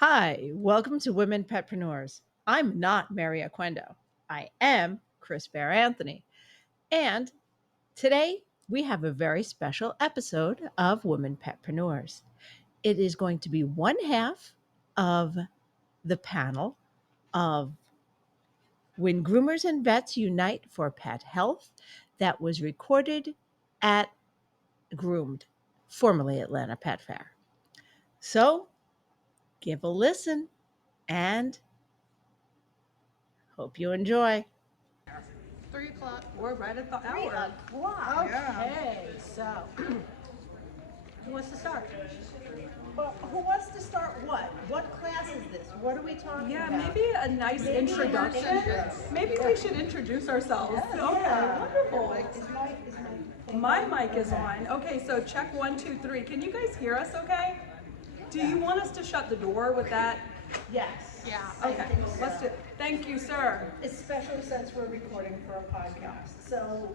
Hi, welcome to Women Petprenuers. I'm not Mary Oquendo. I am Chris Bear Anthony. And today we have a very special episode of Women Petprenuers. It is going to be one half of the panel of When Groomers and Vets Unite for Pet Health that was recorded at Groom'd, formerly Atlanta Pet Fair. So give a listen and hope you enjoy. 3 o'clock. We're right at the hour. 3 o'clock. Okay, so who wants to start? But who wants to start what? What class is this? What are we talking Yeah, about? maybe a nice introduction. Maybe we should introduce ourselves. Yes. Okay, Yeah. wonderful. Is My mic is on. Okay, so check 1, 2, 3. Can you guys hear us okay? Do you want us to shut the door with that? Yes. Yeah, I okay. think so. Let's do it. Thank you, sir. Especially since we're recording for a podcast. So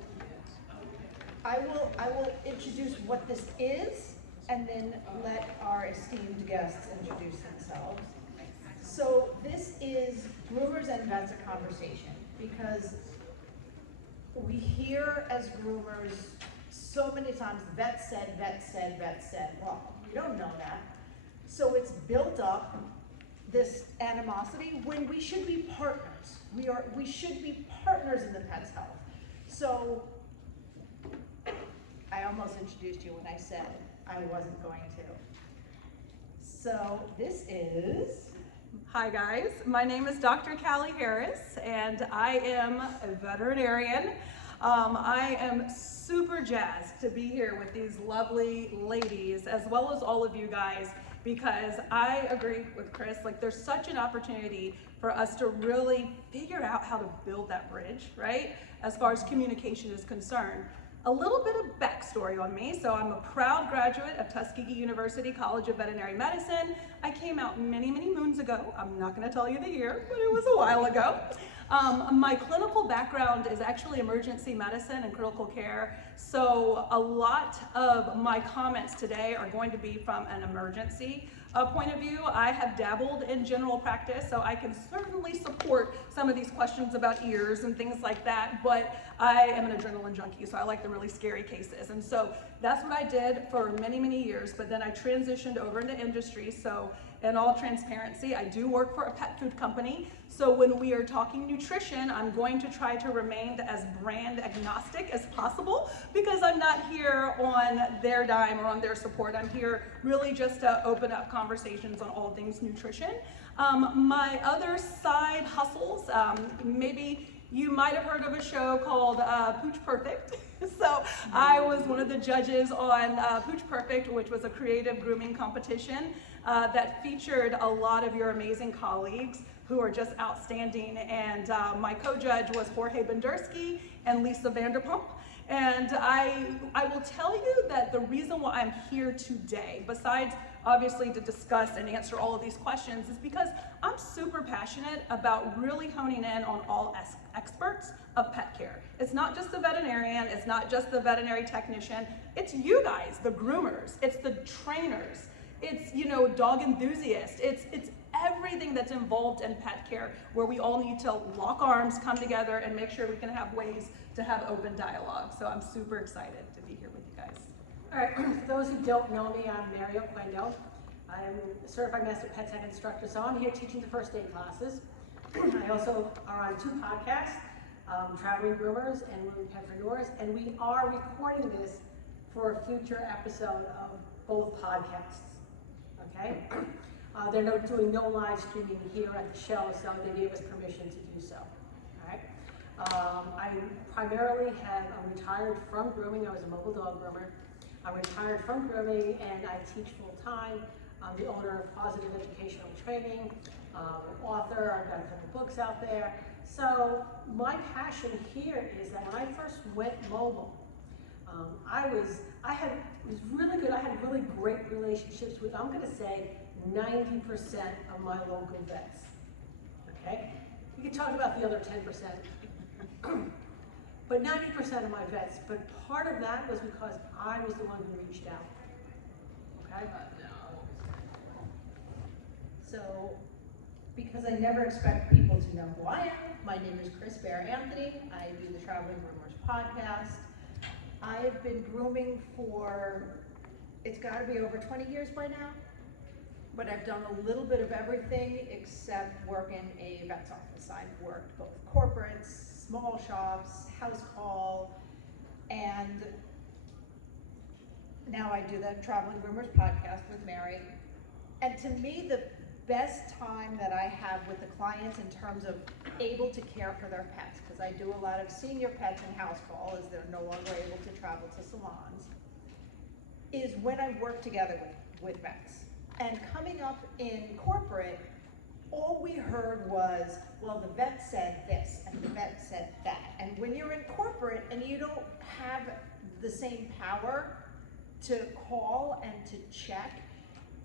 I will introduce what this is and then let our esteemed guests introduce themselves. So this is Groomers and Vets a Conversation, because we hear as groomers so many times vet said, vet said, vet said. Well, we don't know that. So it's built up this animosity when we should be partners. We should be partners in the pet's health. So I almost introduced you when I said I wasn't going to. So this is... Hi guys, my name is Dr. Callie Harris and I am a veterinarian. I am super jazzed to be here with these lovely ladies as well as all of you guys, because I agree with Chris, like there's such an opportunity for us to really figure out how to build that bridge, right? As far as communication is concerned. A little bit of backstory on me. So I'm a proud graduate of Tuskegee University College of Veterinary Medicine. I came out many, many moons ago. I'm not gonna tell you the year, but it was a while ago. My clinical background is actually emergency medicine and critical care. So a lot of my comments today are going to be from an emergency point of view. I have dabbled in general practice, so I can certainly support some of these questions about ears and things like that, but I am an adrenaline junkie, so I like the really scary cases. And so that's what I did for many, many years, but then I transitioned over into industry. So in all transparency, I do work for a pet food company. So when we are talking nutrition, I'm going to try to remain as brand agnostic as possible, because I'm not here on their dime or on their support. I'm here really just to open up conversations on all things nutrition. My other side hustles, maybe you might have heard of a show called Pooch Perfect. So I was one of the judges on Pooch Perfect, which was a creative grooming competition that featured a lot of your amazing colleagues who are just outstanding. And my co-judge was Jorge Bendersky and Lisa Vanderpump. And I will tell you that the reason why I'm here today, besides obviously to discuss and answer all of these questions, is because I'm super passionate about really honing in on all experts of pet care. It's not just the veterinarian, it's not just the veterinary technician, it's you guys, the groomers, it's the trainers, it's, dog enthusiasts, it's everything that's involved in pet care, where we all need to lock arms, come together, and make sure we can have ways to have open dialogue. So I'm super excited to be here with you guys. All right, for those who don't know me, I'm Mary Oquendo. I'm a certified master pet tech instructor, so I'm here teaching the first aid classes. I also are on 2 podcasts, Traveling Groomers and Women Petprenuers, and we are recording this for a future episode of both podcasts, okay? They're doing no live streaming here at the show, so they gave us permission to do so, all right? I primarily I'm retired from grooming. I was a mobile dog groomer. I'm retired from grooming and I teach full-time. I'm the owner of Positive Educational Training, an author. I've got a couple books out there. So my passion here is that when I first went mobile, it was really good. I had really great relationships with, I'm gonna say, 90% of my local vets, okay? We can talk about the other 10%. But 90% of my vets, but part of that was because I was the one who reached out, okay? So, because I never expect people to know who I am, my name is Chris Anthony. I do the Traveling Groomers Podcast. I have been grooming for, it's gotta be over 20 years by now, but I've done a little bit of everything except work in a vet's office. I've worked both corporates, small shops, house call, and now I do the Traveling Groomers Podcast with Mary. And to me, the best time that I have with the clients in terms of able to care for their pets, because I do a lot of senior pets and house call as they're no longer able to travel to salons, is when I work together with vets. And coming up in corporate, all we heard was, well, the vet said this and the vet said that. And when you're in corporate and you don't have the same power to call and to check,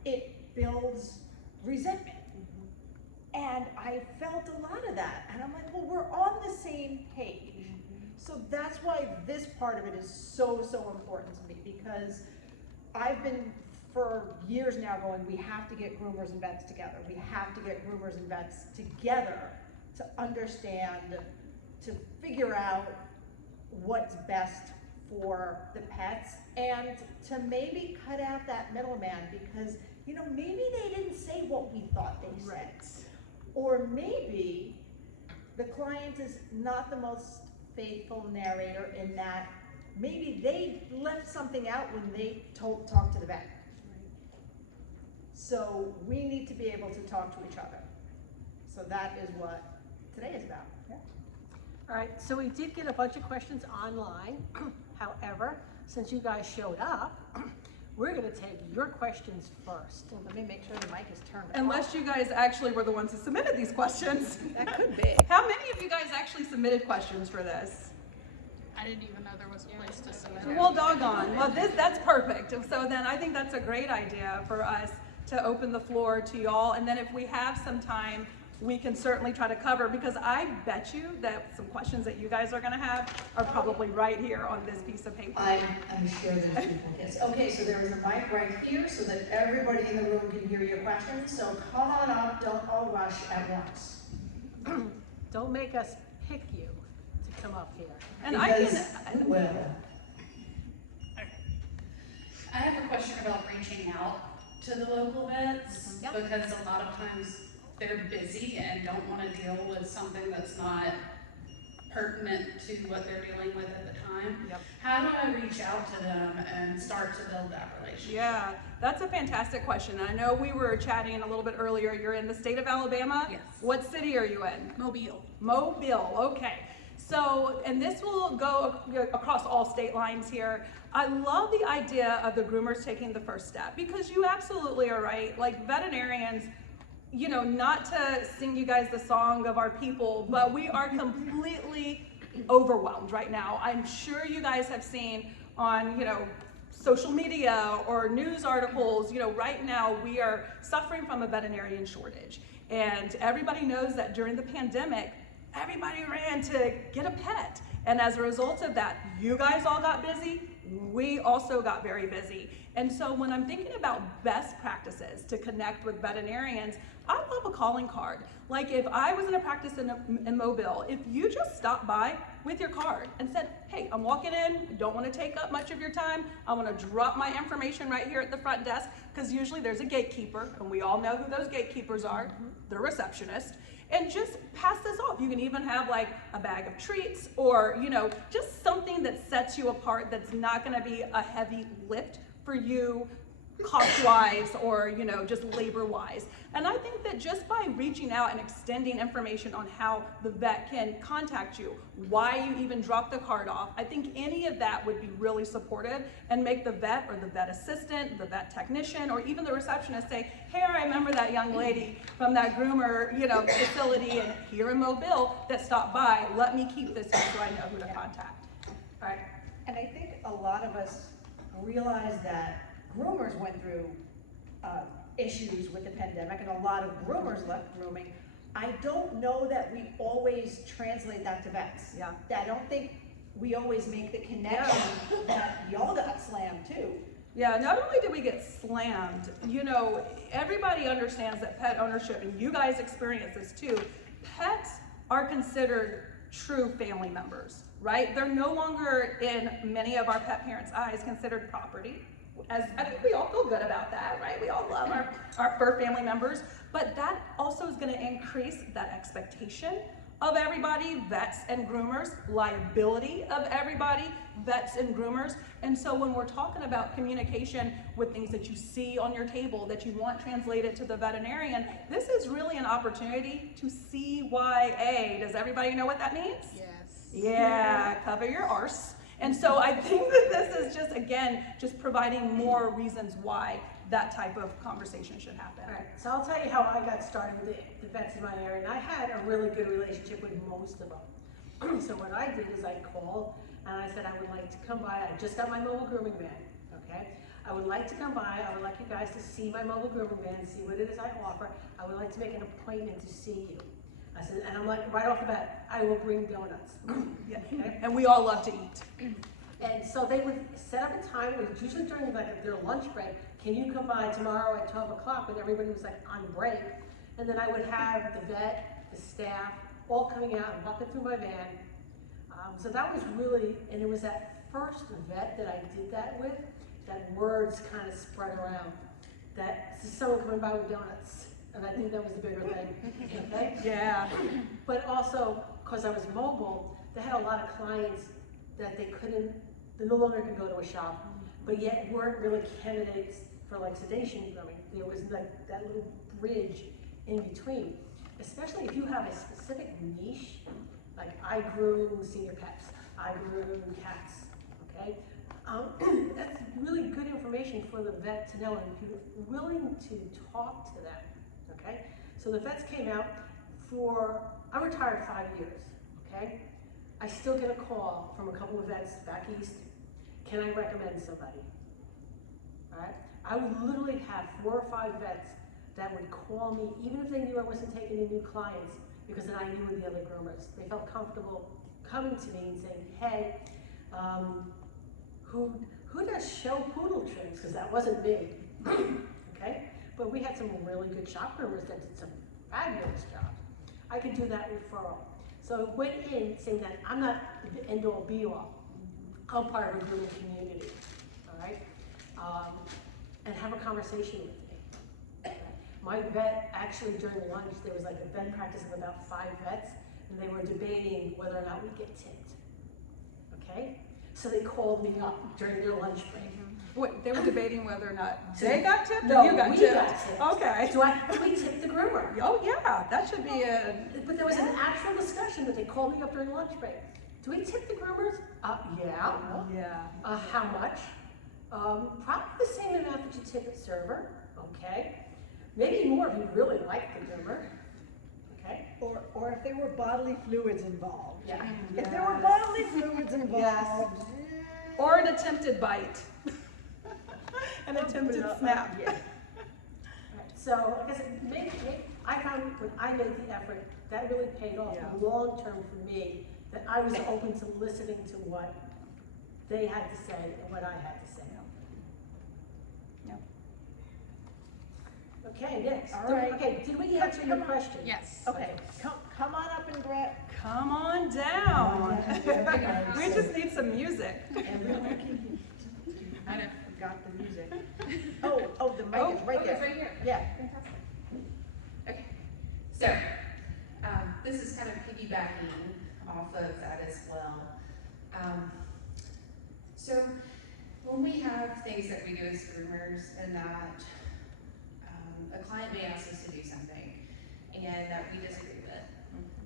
it builds resentment. And I felt a lot of that. And I'm like, well, we're on the same page. So that's why this part of it is so, so important to me, because I've been for years now going, we have to get groomers and vets together. We have to get groomers and vets together to understand, to figure out what's best for the pets, and to maybe cut out that middleman, because, you know, maybe they didn't say what we thought they said. Right. Or maybe the client is not the most faithful narrator in that maybe they left something out when they talked to the vet. So we need to be able to talk to each other. So that is what today is about. Yeah. All right, so we did get a bunch of questions online. However, since you guys showed up, we're gonna take your questions first. Well, let me make sure the mic is turned off. Unless you guys actually were the ones who submitted these questions. That could be. How many of you guys actually submitted questions for this? I didn't even know there was a place to submit. Well, doggone. Well, that's perfect. So then I think that's a great idea for us to open the floor to y'all. And then if we have some time, we can certainly try to cover, because I bet you that some questions that you guys are gonna have are probably right here on this piece of paper. I'm sure there's people, yes. Okay, so there is a mic right here so that everybody in the room can hear your questions. So come on up, don't all rush at once. Don't make us pick you to come up here. And Because I we will. I have a question about reaching out to the local vets, Yep. because a lot of times they're busy and don't want to deal with something that's not pertinent to what they're dealing with at the time. Yep. How do I reach out to them and start to build that relationship? Yeah, that's a fantastic question. I know we were chatting a little bit earlier. You're in the state of Alabama? Yes. What city are you in? Mobile. Mobile, okay. So, and this will go across all state lines here. I love the idea of the groomers taking the first step, because you absolutely are right. Like veterinarians, you know, not to sing you guys the song of our people, but we are completely overwhelmed right now. I'm sure you guys have seen on, you know, social media or news articles, you know, right now we are suffering from a veterinarian shortage. And everybody knows that during the pandemic, everybody ran to get a pet. And as a result of that, you guys all got busy. We also got very busy. And so when I'm thinking about best practices to connect with veterinarians, I love a calling card. Like if I was in a practice in Mobile, if you just stopped by with your card and said, hey, I'm walking in, don't want to take up much of your time, I want to drop my information right here at the front desk, because usually there's a gatekeeper, and we all know who those gatekeepers are, the receptionist. And just pass this off. You can even have like a bag of treats, or, you know, just something that sets you apart, that's not gonna be a heavy lift for you cost-wise or, you know, just labor-wise. And I think that just by reaching out and extending information on how the vet can contact you, why you even drop the card off, I think any of that would be really supportive and make the vet or the vet assistant, the vet technician, or even the receptionist say, hey, I remember that young lady from that groomer, you know, facility and here in Mobile that stopped by. Let me keep this here so I know who to contact. All right, and I think a lot of us realize that groomers went through issues with the pandemic, and a lot of groomers left grooming. I don't know that we always translate that to vets. Yeah. I don't think we always make the connection that y'all got slammed too. Yeah, not only did we get slammed, you know, everybody understands that pet ownership, and you guys experience this too, pets are considered true family members, right? They're no longer, in many of our pet parents' eyes, considered property. As I think we all feel good about that, right? We all love our fur family members, but that also is going to increase that expectation of everybody, vets and groomers, liability of everybody, vets and groomers. And so when we're talking about communication with things that you see on your table that you want translated to the veterinarian, this is really an opportunity to CYA. Does everybody know what that means? Yes. Yeah, cover your arse. And so I think that this is just, again, just providing more reasons why that type of conversation should happen. All right, so I'll tell you how I got started with the vets in my area, and I had a really good relationship with most of them. So what I did is I called and I said I would like to come by. I just got my mobile grooming van, okay? I would like to come by. I would like you guys to see my mobile grooming van, see what it is I offer. I would like to make an appointment to see you. I said, and I'm like, right off the bat, I will bring donuts. Yeah. Okay? And we all love to eat. And so they would set up a time, it was usually during like their lunch break. Can you come by tomorrow at 12 o'clock when everybody was like on break? And then I would have the vet, the staff, all coming out and walking through my van. So that was really, and it was that first vet that I did that with, that words kind of spread around. That someone coming by with donuts. And I think that was the bigger thing, okay? Yeah. But also, because I was mobile, they had a lot of clients that they no longer could go to a shop, but yet weren't really candidates for like sedation grooming. There was like that little bridge in between, especially if you have a specific niche, like I groom senior pets, I groom cats, okay? That's really good information for the vet to know, and if you're willing to talk to them, okay? So the vets came out I'm retired 5 years, okay? I still get a call from a couple of vets back east. Can I recommend somebody? All right? I would literally have 4 or 5 vets that would call me, even if they knew I wasn't taking any new clients, because then I knew the other groomers. They felt comfortable coming to me and saying, hey, who does show poodle trims? Because that wasn't me, okay? But we had some really good shop groomers that did some fabulous jobs. I could do that referral. So I went in saying that I'm not the end-all be-all. I'm part of a grooming community, all right? And have a conversation with me. My vet, actually during lunch, there was like a vet practice of about 5 vets, and they were debating whether or not we get tipped, okay? So they called me up during their lunch break. Wait, they were debating whether or not they got tipped No, or you got we tipped? got tipped. Okay. Do we tip the groomer? Oh yeah, that should be a... But there was an actual discussion that they called me up during lunch break. Do we tip the groomers? Yeah. Yeah. How much? Probably the same amount that you tip a server, okay? Maybe more if you really like the groomer, okay? Or if there were bodily fluids involved. Yeah. If there were bodily fluids involved. Or an attempted bite. An attempted snap. Yeah. Right. So, like I said, I found when I made the effort, that really paid off long term for me, that I was open to listening to what they had to say and what I had to say. Yeah. Okay, next. All right. Okay, did we answer your question? Yes. Okay, come on up and grab. Come on down. Yeah. We just need some music. I forgot the music. Oh, the mic is right Oh, there. it's right here. Yeah. Fantastic. Okay, so this is kind of piggybacking off of that as well. So when we have things that we do as groomers and that a client may ask us to do something and that we disagree with,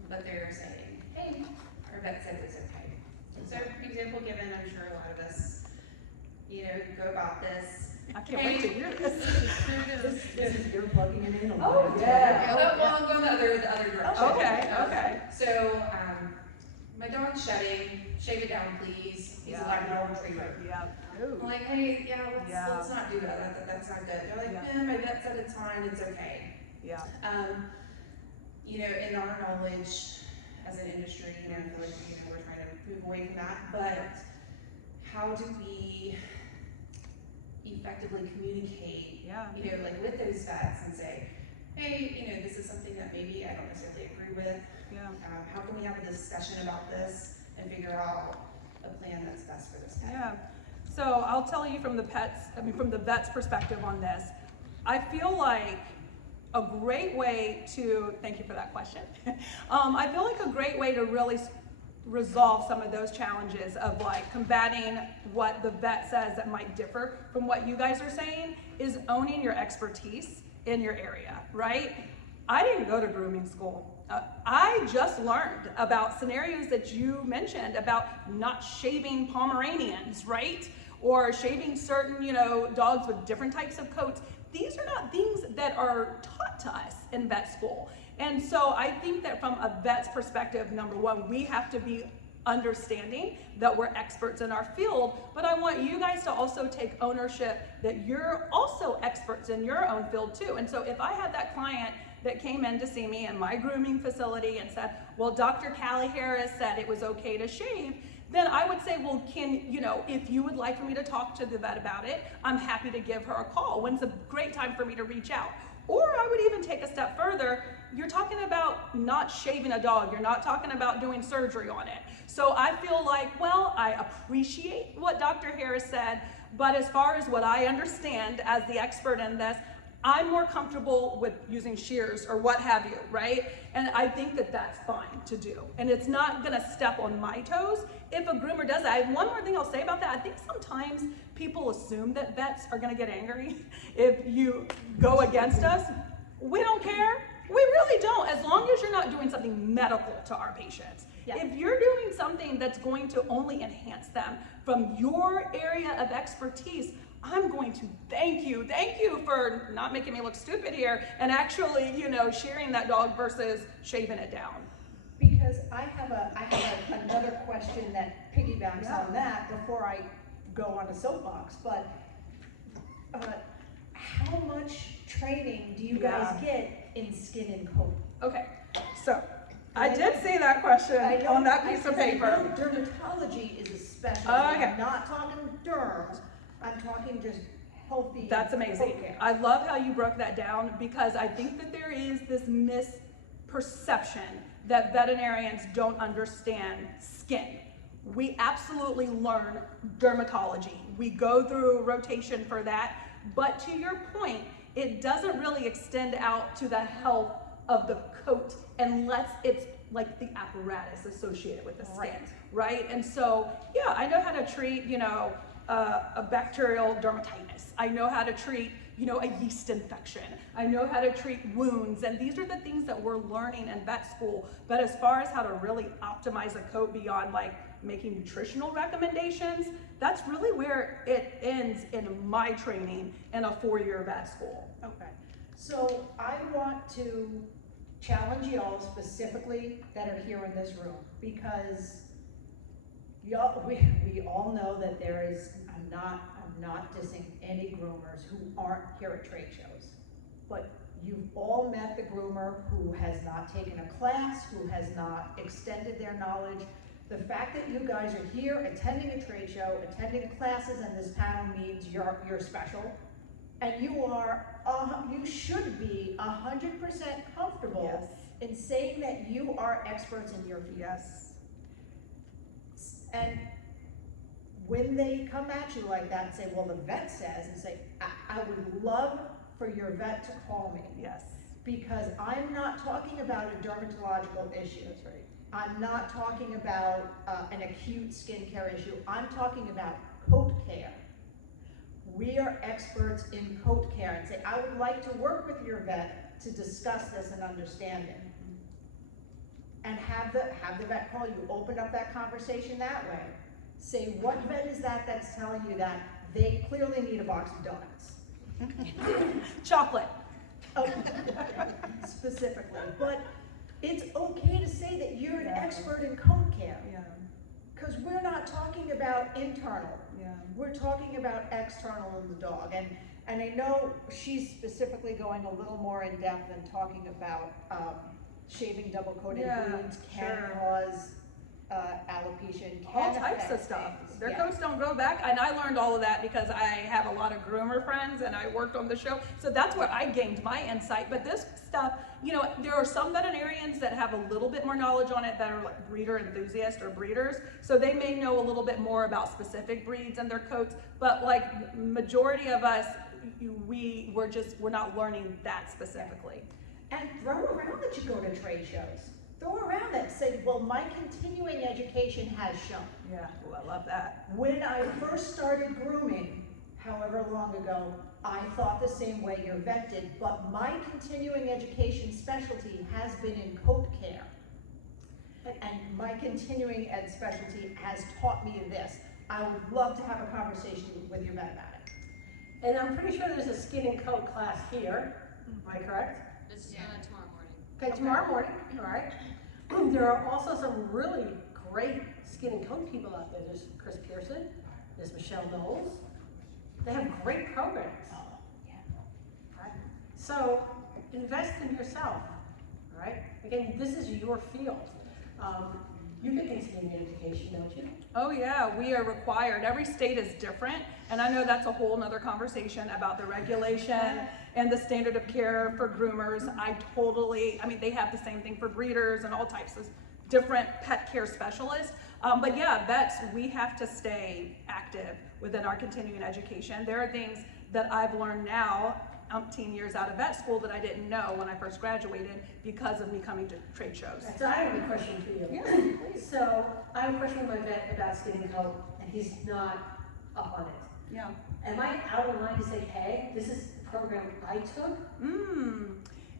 but they're saying, hey, our vet said it's okay. So example given, I'm sure a lot of us, go about this. I can't wait to hear this. This is your plugging it in. Oh, yeah. Well, I'm going the other direction. Okay. So, my dog's shedding, shave it down, please. He's a Labrador Retriever. Yeah. I'm like, hey, Yeah. let's not do that. That's not good. They're like, Yeah. my vet said it's fine, it's okay. Yeah. In our knowledge as an industry, I feel like, we're trying to move away from that, but how do we effectively communicate, Yeah. you know, like with those vets and say, hey, you know, this is something that maybe I don't necessarily agree with. Yeah. How can we have a discussion about this and figure out a plan that's best for this pet? Yeah. So I'll tell you from the vet's perspective on this, I feel like a great way to, thank you for that question. I feel like a great way to really resolve some of those challenges of like combating what the vet says that might differ from what you guys are saying is owning your expertise in your area, right? I didn't go to grooming school. I just learned about scenarios that you mentioned about not shaving Pomeranians, right? Or shaving certain, you know, dogs with different types of coats. These are not things that are taught to us in vet school. And so I think that from a vet's perspective, number one, we have to be understanding that we're experts in our field, but I want you guys to also take ownership that you're also experts in your own field too. And so if I had that client that came in to see me in my grooming facility and said, well, Dr. Callie Harris said it was okay to shave, then I would say, well, if you would like for me to talk to the vet about it, I'm happy to give her a call. When's a great time for me to reach out? Or I would even take a step further. You're talking about not shaving a dog. You're not talking about doing surgery on it. So I feel like, well, I appreciate what Dr. Harris said, but as far as what I understand as the expert in this, I'm more comfortable with using shears or what have you, right? And I think that that's fine to do. And it's not gonna step on my toes if a groomer does that. One more thing I'll say about that, I think sometimes people assume that vets are gonna get angry if you go against us. We don't care. We really don't, as long as you're not doing something medical to our patients. Yeah. If you're doing something that's going to only enhance them from your area of expertise, I'm going to thank you for not making me look stupid here and actually, shearing that dog versus shaving it down. Because I have another question that piggybacks Yeah. on that before I go on a soapbox, but how much training do you guys get in skin and coat? Okay, so I did see that question on that piece of paper. I know dermatology is a specialty. Okay. I'm not talking derm, I'm talking just healthy. That's amazing. Okay. I love how you broke that down because I think that there is this misperception that veterinarians don't understand skin. We absolutely learn dermatology. We go through rotation for that, but to your point, it doesn't really extend out to the health of the coat unless it's like the apparatus associated with the skin, right? And so, yeah, I know how to treat, a bacterial dermatitis. I know how to treat, a yeast infection. I know how to treat wounds, and these are the things that we're learning in vet school. But as far as how to really optimize a coat beyond like making nutritional recommendations, that's really where it ends in my training in a 4-year vet school. Okay, so I want to challenge y'all specifically that are here in this room, because we all know that there is, I'm not dissing any groomers who aren't here at trade shows, but you've all met the groomer who has not taken a class, who has not extended their knowledge. The fact that you guys are here attending a trade show, attending classes, and this panel means you're special, and you should be 100% comfortable in saying that you are experts in your field. Yes. And when they come at you like that and say, well, the vet says, and say, I would love for your vet to call me. Yes. Because I'm not talking about a dermatological issue. That's right. I'm not talking about an acute skincare issue. I'm talking about coat care. We are experts in coat care, and say, I would like to work with your vet to discuss this and understand it. And have the vet call you, open up that conversation that way. Say, what vet is that that's telling you that they clearly need a box of donuts? Chocolate. Oh, specifically, but it's okay to say that you're an expert in coat care. Yeah. Because we're not talking about internal. Yeah. We're talking about external in the dog. And I know she's specifically going a little more in depth and talking about shaving double coated wounds can cause alopecia can All types of affect stuff. things. Their Yeah. coats don't grow back, and I learned all of that because I have a lot of groomer friends and I worked on the show. So that's where I gained my insight. But this stuff, you know, there are some veterinarians that have a little bit more knowledge on it that are like breeder enthusiasts or breeders. So they may know a little bit more about specific breeds and their coats, but like majority of us, we're not learning that specifically. And throw around that you go to trade shows. Throw around that, say, well, my continuing education has shown. Yeah, well, I love that. When I first started grooming, however long ago, I thought the same way your vet did, but my continuing education specialty has been in coat care. And my continuing ed specialty has taught me this. I would love to have a conversation with your vet about it. And I'm pretty sure there's a skin and coat class here, am I correct? It's tomorrow morning. Okay, tomorrow morning, all right. There are also some really great skin and coat people out there. There's Chris Pearson, there's Michelle Knowles. They have great programs. Right? So invest in yourself, all right? Again, this is your field. You get continuing education, don't you? Oh yeah, we are required. Every state is different, and I know that's a whole nother conversation about the regulation and the standard of care for groomers. I mean, they have the same thing for breeders and all types of different pet care specialists. But yeah, vets, we have to stay active within our continuing education. There are things that I've learned now, umpteen years out of vet school, that I didn't know when I first graduated because of me coming to trade shows. So I have a question for you. Yeah, please. So I have a question with my vet about skin and coat, and he's not up on it. Yeah. Am I out of line to say, hey, this is the program I took?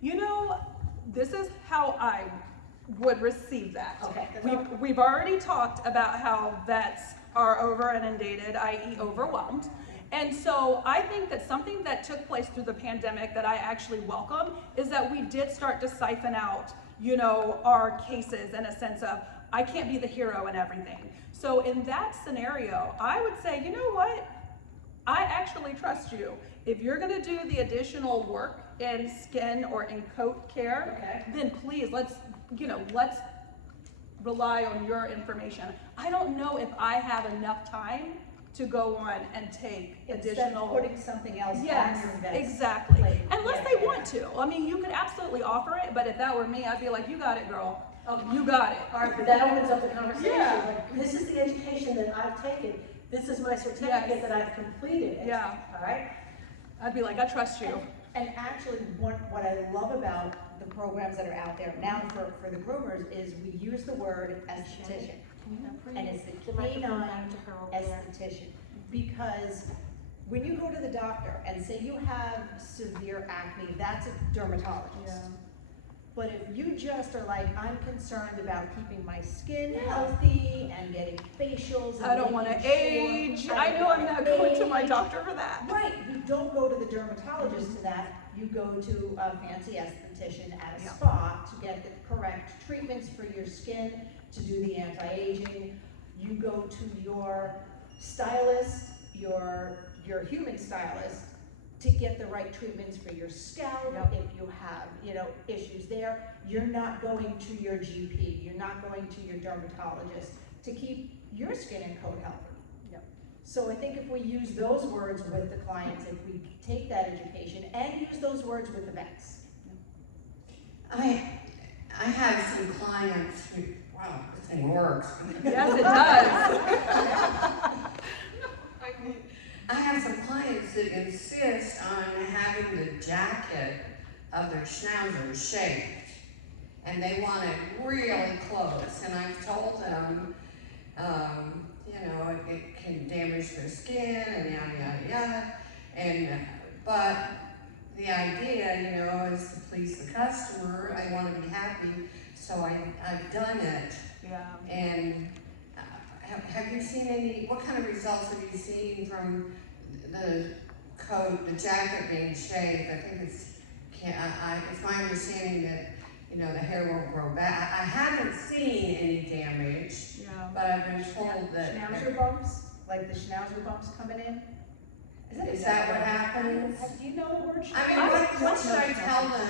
You know, this is how I would receive that. Okay. We've already talked about how vets are over inundated, i.e. overwhelmed. And so I think that something that took place through the pandemic that I actually welcome is that we did start to siphon out, you know, our cases in a sense of, I can't be the hero in everything. So in that scenario, I would say, you know what? I actually trust you. If you're gonna do the additional work in skin or in coat care, then please, let's rely on your information. I don't know if I have enough time to go on and take Instead additional. of putting something else on Yes, your vet's exactly. plate. Unless Yeah, they yeah, want to. I mean, you could absolutely offer it, but if that were me, I'd be like, you got it, girl. Okay. You got it. All right, but that opens up the conversation. Yeah. Like, this is the education that I've taken. This is my certificate Yes. that I've completed. Yeah. All right? I'd be like, I trust you. And actually, what I love about the programs that are out there now for the groomers is we use the word esthetician. And it's the canine esthetician. Because when you go to the doctor and say you have severe acne, that's a dermatologist. But if you just are like, I'm concerned about keeping my skin healthy and getting facials. And I don't want to making sure age. don't I know I'm wanna not going to my age. doctor for that. Right, you don't go to the dermatologist for that, you go to a fancy esthetician at a spa to get the correct treatments for your skin, to do the anti-aging. You go to your stylist, your human stylist, to get the right treatments for your scalp. If you have, issues there, you're not going to your GP, you're not going to your dermatologist to keep your skin and coat healthy. So I think if we use those words with the clients, if we take that education and use those words with the vets. I have some clients who, wow, this thing works. Yes, it does. I have some clients that insist on having the jacket of their schnauzer shaved. And they want it really close. And I've told them, it can damage their skin and yada, yada, yada. But the idea, is to please the customer. I want to be happy, so I've done it. Yeah. And have you seen what kind of results have you seen from the coat, the jacket being shaved? I think it's my understanding that, the hair won't grow back. I haven't seen any damage, but I've been told that. Schnauzer bumps, like the schnauzer bumps coming in? Is that what happens? Do you know the word schnauzer? I mean, what should I tell them?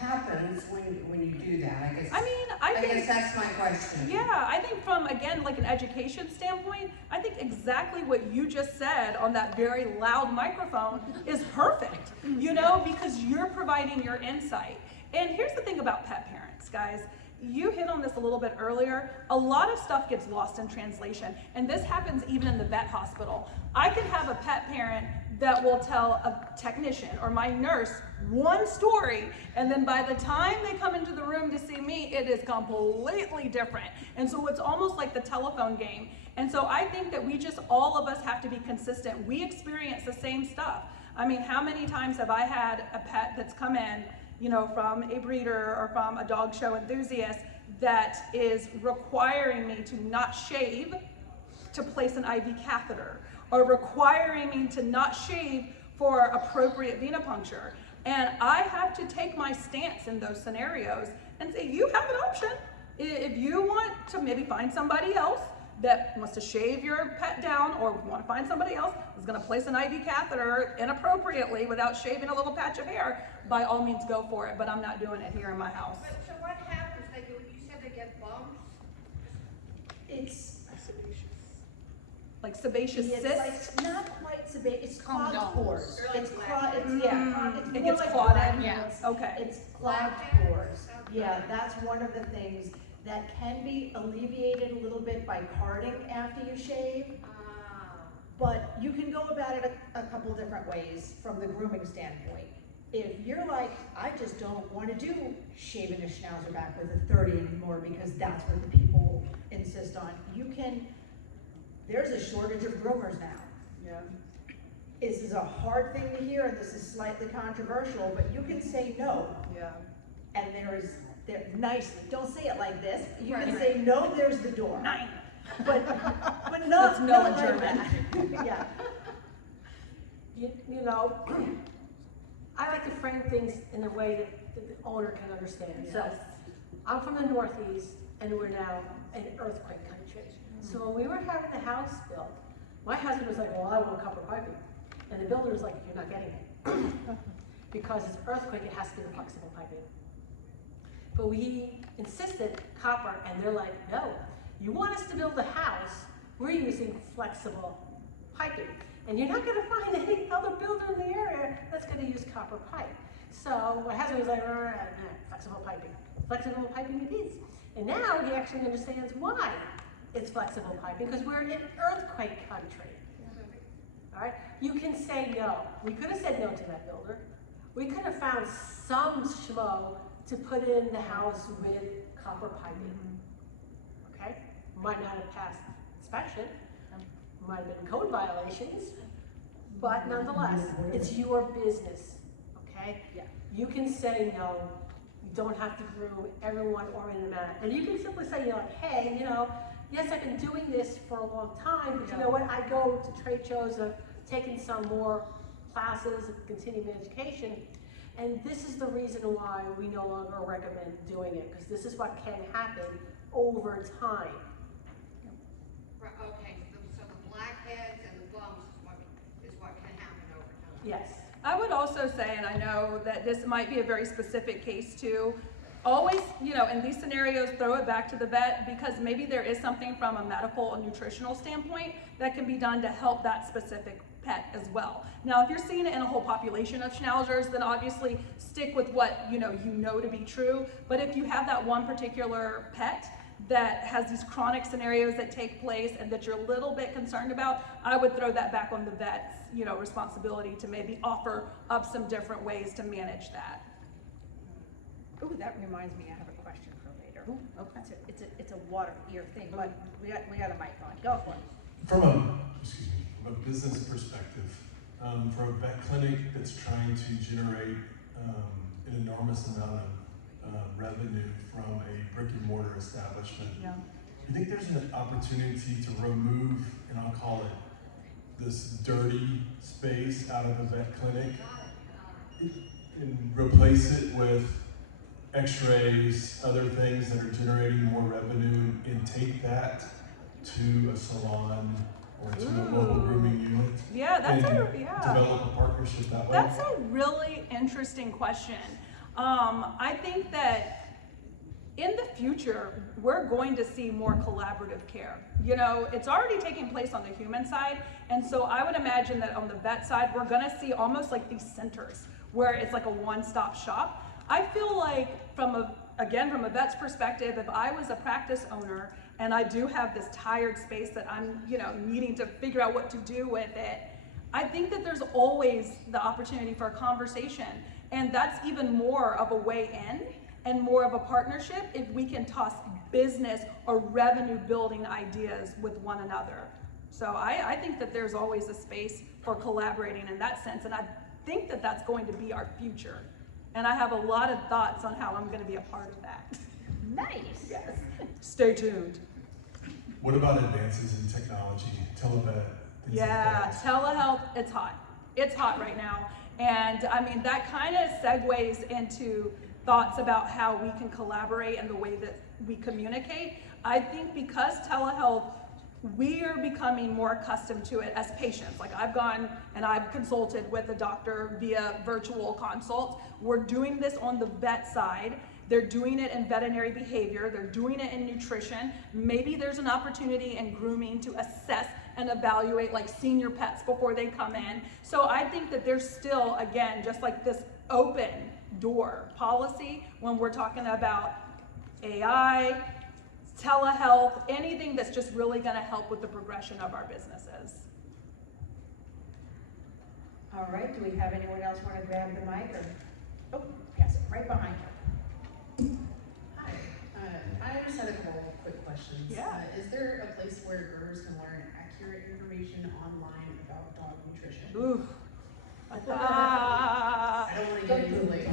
How happens when you do that? I guess. I mean, I think, guess that's my question. yeah, I think from, again, like an education standpoint, I think exactly what you just said on that very loud microphone is perfect, you know, because you're providing your insight. And here's the thing about pet parents, guys. You hit on this a little bit earlier. A lot of stuff gets lost in translation, and this happens even in the vet hospital. I could have a pet parent that will tell a technician or my nurse one story, and then by the time they come into the room to see me, it is completely different. And so it's almost like the telephone game. And so I think that we just, all of us have to be consistent. We experience the same stuff. I mean, how many times have I had a pet that's come in, you know, from a breeder or from a dog show enthusiast that is requiring me to not shave to place an IV catheter, or requiring me to not shave for appropriate venipuncture. And I have to take my stance in those scenarios and say, you have an option. If you want to maybe find somebody else that wants to shave your pet down, or want to find somebody else who's going to place an IV catheter inappropriately without shaving a little patch of hair, by all means go for it, but I'm not doing it here in my house. So what happens? You said they get bumps? It's Like sebaceous It's cysts. like not quite sebaceous. It's clogged pores. They're like It's black. clogged. It's yeah. It's It more gets like clotted. black Yeah. pores. Okay. It's clogged pores. Yeah, that's one of the things that can be alleviated a little bit by carding after you shave. But you can go about it a couple different ways from the grooming standpoint. If you're like, I just don't want to do shaving a schnauzer back with a 30 anymore because that's what the people insist on, you can. There's a shortage of groomers now. Yeah. This is a hard thing to hear, and this is slightly controversial, but you can say no. Yeah. And there nicely, don't say it like this. You can Right. say no, there's the door. Nine. But That's not no like in that. Yeah. You know, I like to frame things in a way that the owner can understand. So, I'm from the Northeast, and we're now an earthquake country. So when we were having the house built, my husband was like, well, I want copper piping. And the builder was like, you're not getting it. Because it's earthquake, it has to be the flexible piping. But we insisted copper, and they're like, no, you want us to build a house, we're using flexible piping. And you're not gonna find any other builder in the area that's gonna use copper pipe. So my husband was like, flexible piping. Flexible piping it is. And now he actually understands why it's flexible piping, because we're in earthquake country. All right, you can say no. We could have said no to that builder. We could have found some schmo to put in the house with copper piping. Okay, might not have passed inspection, might have been code violations, but nonetheless, it's your business. Okay, Yeah. you can say no. You don't have to groom everyone or in the manner, and you can simply say, hey, yes, I've been doing this for a long time, but you know what? I go to trade shows, I've taken some more classes of continuing education, and this is the reason why we no longer recommend doing it, because this is what can happen over time. Okay, so the blackheads and the bumps is what can happen over time. Yes. I would also say, and I know that this might be a very specific case too, always, in these scenarios, throw it back to the vet, because maybe there is something from a medical or nutritional standpoint that can be done to help that specific pet as well. Now, if you're seeing it in a whole population of schnauzers, then obviously stick with what you know to be true. But if you have that one particular pet that has these chronic scenarios that take place and that you're a little bit concerned about, I would throw that back on the vet's, responsibility to maybe offer up some different ways to manage that. Oh, that reminds me, I have a question for later. Okay. It's a water ear thing, but we got a mic on. Go for it. From a business perspective, for a vet clinic that's trying to generate an enormous amount of revenue from a brick and mortar establishment, Yeah. you think there's an opportunity to remove, and I'll call it, this dirty space out of a vet clinic and replace it with x-rays, other things that are generating more revenue, and take that to a salon or to a mobile grooming unit? Yeah, and develop a partnership that way? That's a really interesting question. I think that in the future, we're going to see more collaborative care. You know, it's already taking place on the human side, and so I would imagine that on the vet side, we're gonna see almost like these centers where it's like a one-stop shop. I feel like from a vet's perspective, if I was a practice owner and I do have this tired space that I'm, needing to figure out what to do with it, I think that there's always the opportunity for a conversation, and that's even more of a way in and more of a partnership if we can toss business or revenue building ideas with one another. So I think that there's always a space for collaborating in that sense, and I think that that's going to be our future. And I have a lot of thoughts on how I'm going to be a part of that. Nice. Yes. Stay tuned. What about advances in technology, televet, things Yeah, like that? telehealth, it's hot. It's hot right now. And I mean, that kind of segues into thoughts about how we can collaborate and the way that we communicate. I think because telehealth, we are becoming more accustomed to it as patients. Like I've gone and I've consulted with a doctor via virtual consult. We're doing this on the vet side. They're doing it in veterinary behavior. They're doing it in nutrition. Maybe there's an opportunity in grooming to assess and evaluate like senior pets before they come in. So I think that there's still, again, just like this open door policy when we're talking about AI, telehealth, anything that's just really going to help with the progression of our businesses. All right, do we have anyone else want to grab the mic or, oh, yes, right behind you. Hi, I just had a couple quick questions. Yeah. Is there a place where groomers can learn accurate information online about dog nutrition? Ooh. I don't want to get into like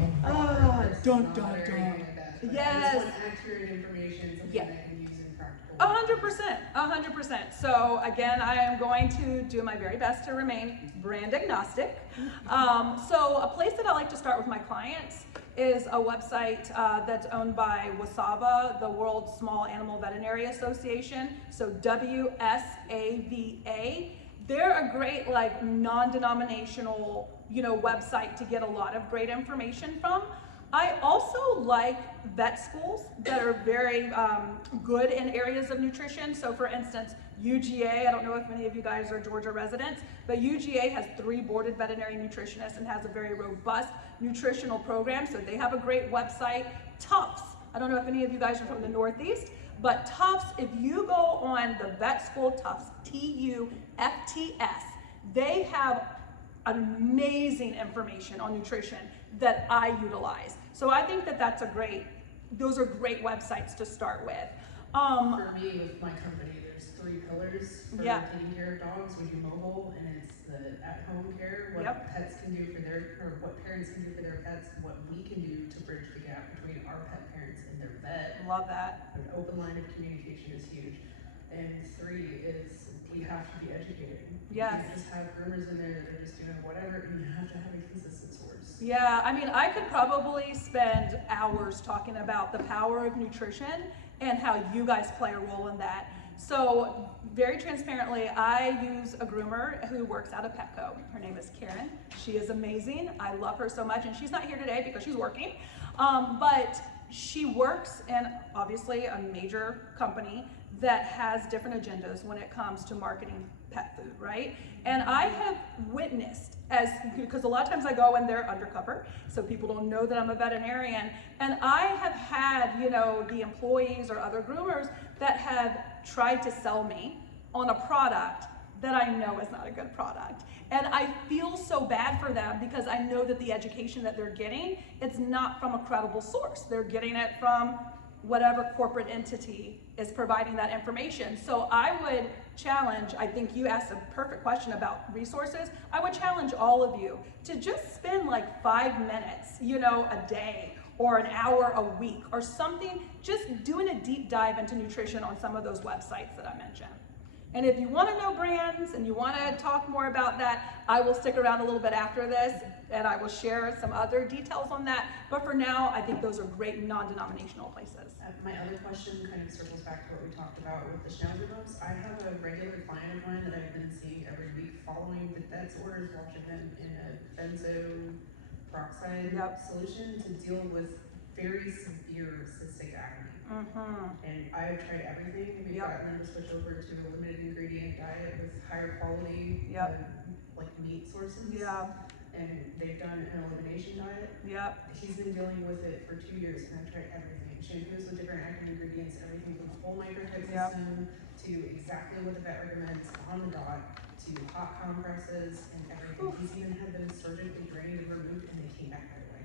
don't. like that. But I Yes. just want accurate information, something Yeah. I can use in practical. 100%. So again, I am going to do my very best to remain brand agnostic. So a place that I like to start with my clients is a website that's owned by WSAVA, the World Small Animal Veterinary Association. So WSAVA. They're a great like non-denominational, website to get a lot of great information from. I also like vet schools that are very good in areas of nutrition. So for instance, UGA, I don't know if many of you guys are Georgia residents, but UGA has 3 boarded veterinary nutritionists and has a very robust nutritional program. So they have a great website. Tufts, I don't know if any of you guys are from the Northeast, but Tufts, if you go on the vet school Tufts, TUFTS, they have amazing information on nutrition that I utilize. So I think that those are great websites to start with. For me, with my company, there's 3 pillars for Yeah. taking care of dogs. We do mobile, and it's the at-home care, what Yep. pets can do for what parents can do for their pets, what we can do to bridge the gap between our pet parents and their vet. Love that. An open line of communication is huge. And 3 is we have to be educated. Yes. You can't just have groomers in there that are just doing whatever, and you have to have a consistent source. Yeah, I mean, I could probably spend hours talking about the power of nutrition and how you guys play a role in that. So very transparently, I use a groomer who works out of Petco. Her name is Karen. She is amazing. I love her so much, and she's not here today because she's working. But she works in obviously a major company that has different agendas when it comes to marketing pet food, right? And I have witnessed, because a lot of times I go in there undercover, so people don't know that I'm a veterinarian, and I have had, the employees or other groomers that have tried to sell me on a product that I know is not a good product. And I feel so bad for them because I know that the education that they're getting, it's not from a credible source. They're getting it from whatever corporate entity is providing that information. So I would challenge, I think you asked a perfect question about resources. I would challenge all of you to just spend like 5 minutes, a day or an hour a week or something, just doing a deep dive into nutrition on some of those websites that I mentioned. And if you want to know brands and you want to talk more about that, I will stick around a little bit after this and I will share some other details on that. But for now, I think those are great non-denominational places. My other question kind of circles back to what we talked about with the Schnauzer bumps. I have a regular client of mine that I've been seeing every week following the vet's orders, watching them in a benzo peroxide Yep. solution to deal with very severe cystic acne. And I've tried everything, and we've Yep. gotten them to switch over to a limited ingredient diet with higher quality, Yep. like meat sources. Yeah. And they've done an elimination diet. Yep. He's been dealing with it for 2 years, and I've tried everything. Shampoos with different active ingredients, everything from the whole microtype Yep. system to exactly what the vet recommends on the dot to hot compresses and everything. He's even had them surgically drained and removed, and they came back right away.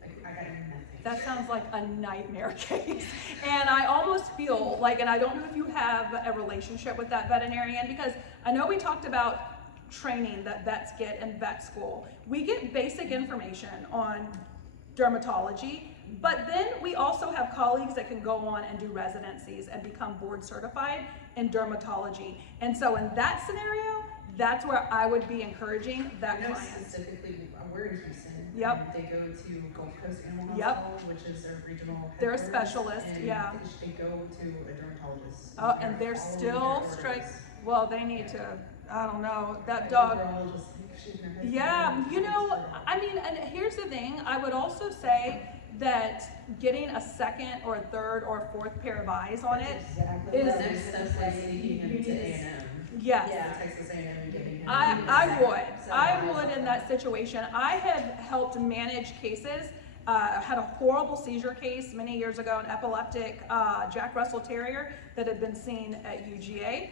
Like, I got nothing. That sounds like a nightmare case. And I almost feel like, and I don't know if you have a relationship with that veterinarian, because I know we talked about training that vets get in vet school. We get basic information on dermatology, but then we also have colleagues that can go on and do residencies and become board certified in dermatology. And so in that scenario, that's where I would be encouraging that I know client. specifically, we're in Houston. Yep. And they go to Gulf Coast Animal Yep. Hospital, which is their regional They're a headquarters, specialist, and yeah. They go to a dermatologist. Oh, and they're All of still their strike, orders. well, they need to, I don't know, that The dog. girl just shaking her head. Yeah, you know, I mean, and here's the thing, I would also say that getting a second or third or fourth pair of eyes on it Exactly. is, what The I was next gonna step was say. taking him You to need to- A&M. yes. Yeah. Texas A&M and getting him. I would in that situation. I have helped manage cases. Had a horrible seizure case many years ago, an epileptic Jack Russell Terrier that had been seen at UGA,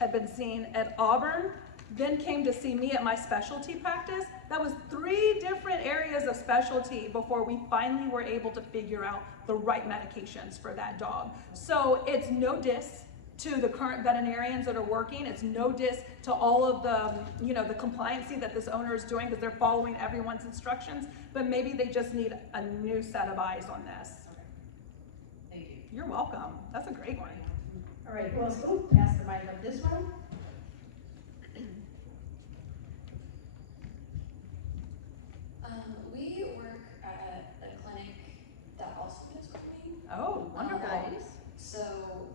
had been seen at Auburn, then came to see me at my specialty practice. That was 3 different areas of specialty before we finally were able to figure out the right medications for that dog. So it's no diss to the current veterinarians that are working. It's no diss to all of the, you know, the compliancy that this owner is doing because they're following everyone's instructions, but maybe they just need a new set of eyes on this. Thank you. You're welcome. That's a great one. All right, well, who passed the mic up this one? We work at a clinic that also does grooming. Oh, wonderful. So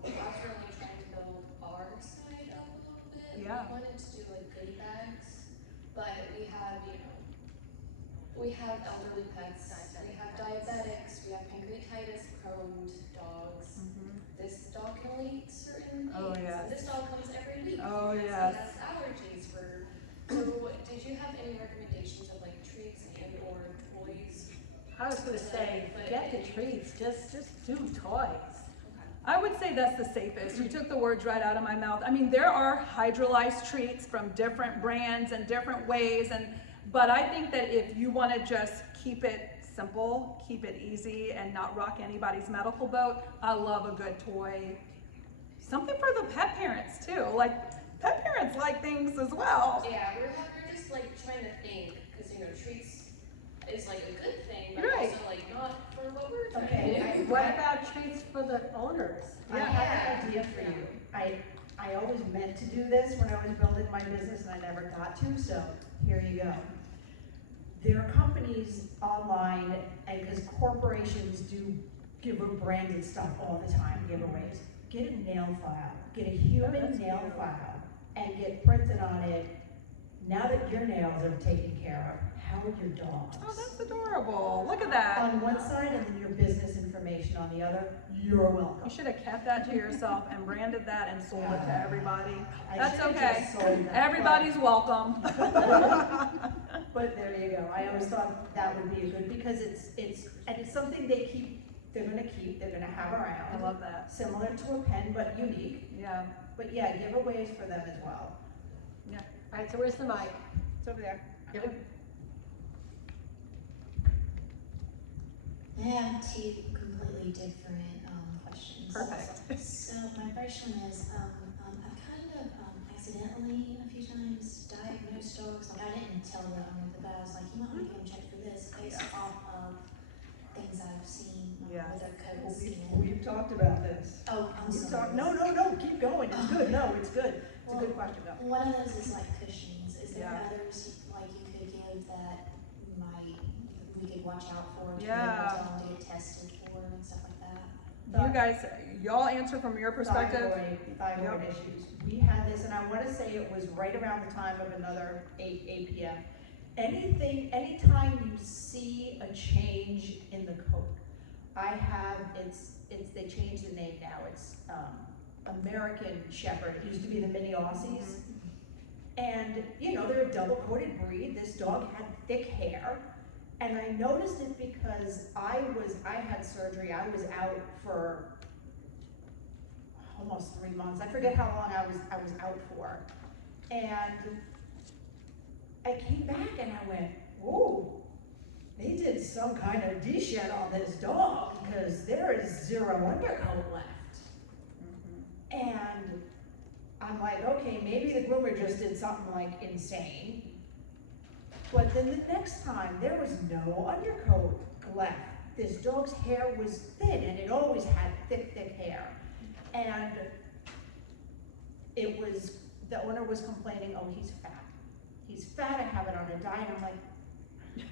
after like trying to build our side up a little bit, Yeah. we wanted to do like goodie bags, but we have, you know, we have elderly pets, we have diabetics, we have pancreatitis prone dogs. This dog can only eat certain Oh, things. yes. And this dog comes every week. Oh, because yes. He has allergies for. So did you have any recommendations of like treats and or toys? I was gonna say, forget the treats, just do toys. I would say that's the safest. You took the words right out of my mouth. I mean, there are hydrolyzed treats from different brands and different ways, but I think that if you want to just keep it simple, keep it easy, and not rock anybody's medical boat, I love a good toy. Something for the pet parents too. Like, pet parents like things as well. Yeah, we're just like trying to think, because you know, treats is like a good thing, but Right. also like not for what we're trying Okay, to do. What about treats for the owners? I have an idea for you. I always meant to do this when I was building my business and I never got to, so here you go. There are companies online, and because corporations do give branded stuff all the time, giveaways. Get a nail file, get a human nail file, and get printed on it. Now that your nails are taken care of, how are your dogs? Oh, that's adorable. Look at that. On one side and then your business information on the other, you're welcome. You should have kept that to yourself and branded that and sold it to everybody. I That's should've okay. just sold that, Everybody's welcome. But there you go. I always thought that would be a good, because it's something they're gonna have around. I love that. Similar to a pen, but unique. Yeah. But yeah, giveaways for them as well. Yeah. All right, so where's the mic? It's over there. Give it. I have 2 completely different questions. Perfect. So my first one is, I've kind of accidentally a few times diagnosed dogs. Like I didn't tell the owner, but I was like, you might want to come check for this based off of things I've seen Yeah. with their coat We've skin. talked about this. Oh, I'm sorry. No, keep going. It's good. No, it's good. It's a good question though. One of those is like cushions. Is there Yeah. others like you could give that we could watch out for to Yeah. tell them to get tested for and stuff like that? You guys, y'all answer from your perspective. Thyroid issues. We had this, and I want to say it was right around the time of another 8 p.m. anytime you see a change in the coat, they changed the name now, it's American Shepherd. It used to be the mini Aussies. And, you know, they're a double-coated breed. This dog had thick hair. And I noticed it because I had surgery. I was out for almost 3 months. I forget how long I was out for. And I came back and I went, whoa, they did some kind of de-shed on this dog because there is 0 undercoat left. And I'm like, okay, maybe the groomer just did something like insane. But then the next time, there was no undercoat left. This dog's hair was thin, and it always had thick, thick hair. And the owner was complaining, oh, he's fat. He's fat, I have it on a diet. I'm like,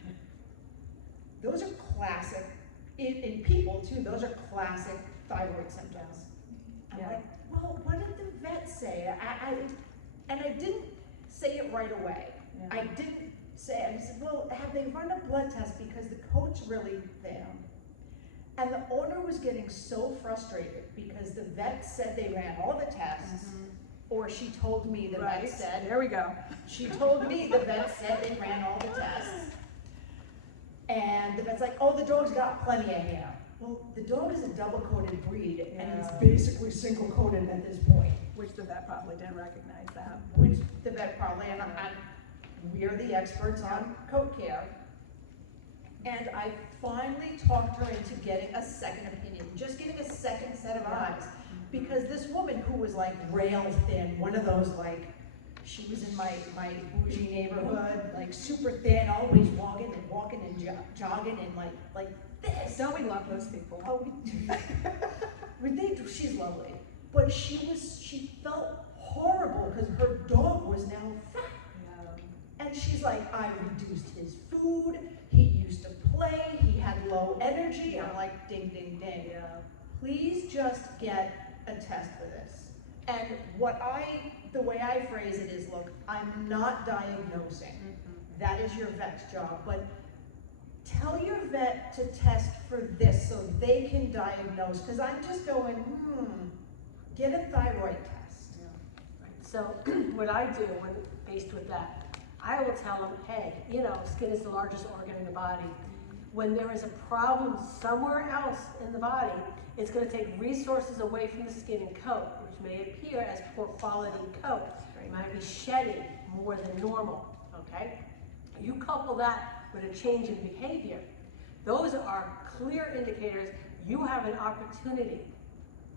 those are classic, in people too, those are classic thyroid symptoms. I'm like, well, what did the vet say? And I didn't say it right away. I didn't say, I said, well, have they run a blood test because the coat's really thin? And the owner was getting so frustrated because the vet said they ran all the tests, or she told me the vet said. There we go. She told me the vet said they ran all the tests. And the vet's like, oh, the dog's got plenty of hair. Well, the dog is a double-coated breed, and it's basically single-coated at this point. Which the vet probably didn't recognize that. Which the vet probably, and we're the experts on coat care. And I finally talked her into getting a second opinion, just getting a second set of eyes. Because this woman who was like rail thin, one of those like, she was in my bougie neighborhood, like super thin, always walking and jogging and like this. Don't we love those people? Oh, she's lovely. But she felt horrible because her dog was now fat. And she's like, I reduced his food, he used to play, he had low energy. I'm like, ding, ding, ding. Please just get a test for this. And the way I phrase it is, look, I'm not diagnosing. That is your vet's job. But tell your vet to test for this so they can diagnose. Because I'm just going, get a thyroid test. So what I do when faced with that, I will tell them, hey, you know, skin is the largest organ in the body. When there is a problem somewhere else in the body, it's going to take resources away from the skin and coat, which may appear as poor quality coat. It might be shedding more than normal, okay? You couple that with a change in behavior. Those are clear indicators you have an opportunity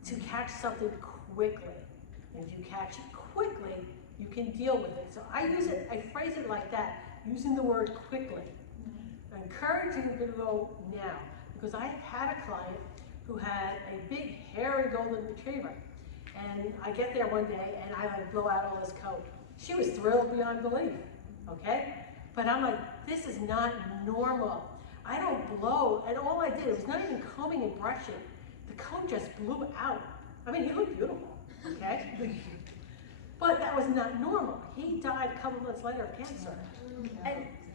to catch something quickly. And if you catch it quickly, you can deal with it. So I phrase it like that, using the word quickly. Encouraging them to go now. Because I had a client who had a big hairy golden retriever. And I get there one day and I like blow out all his coat. She was thrilled beyond belief, okay? But I'm like, this is not normal. I don't blow, and all I did, it was not even combing and brushing. The coat just blew out. I mean, he looked beautiful, okay? But that was not normal. He died a couple months later of cancer.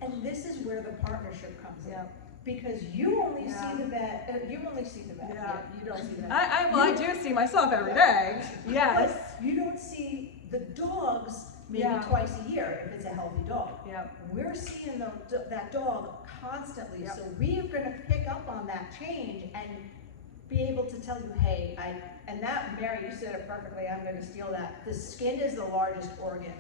And this is where the partnership comes in. Because you only see the vet, you don't see the vet. I do see myself every day. Yes. But you don't see the dogs maybe twice a year if it's a healthy dog. We're seeing that dog constantly. So we are going to pick up on that change and be able to tell you, hey, and that, Mary, you said it perfectly, I'm going to steal that. The skin is the largest organ.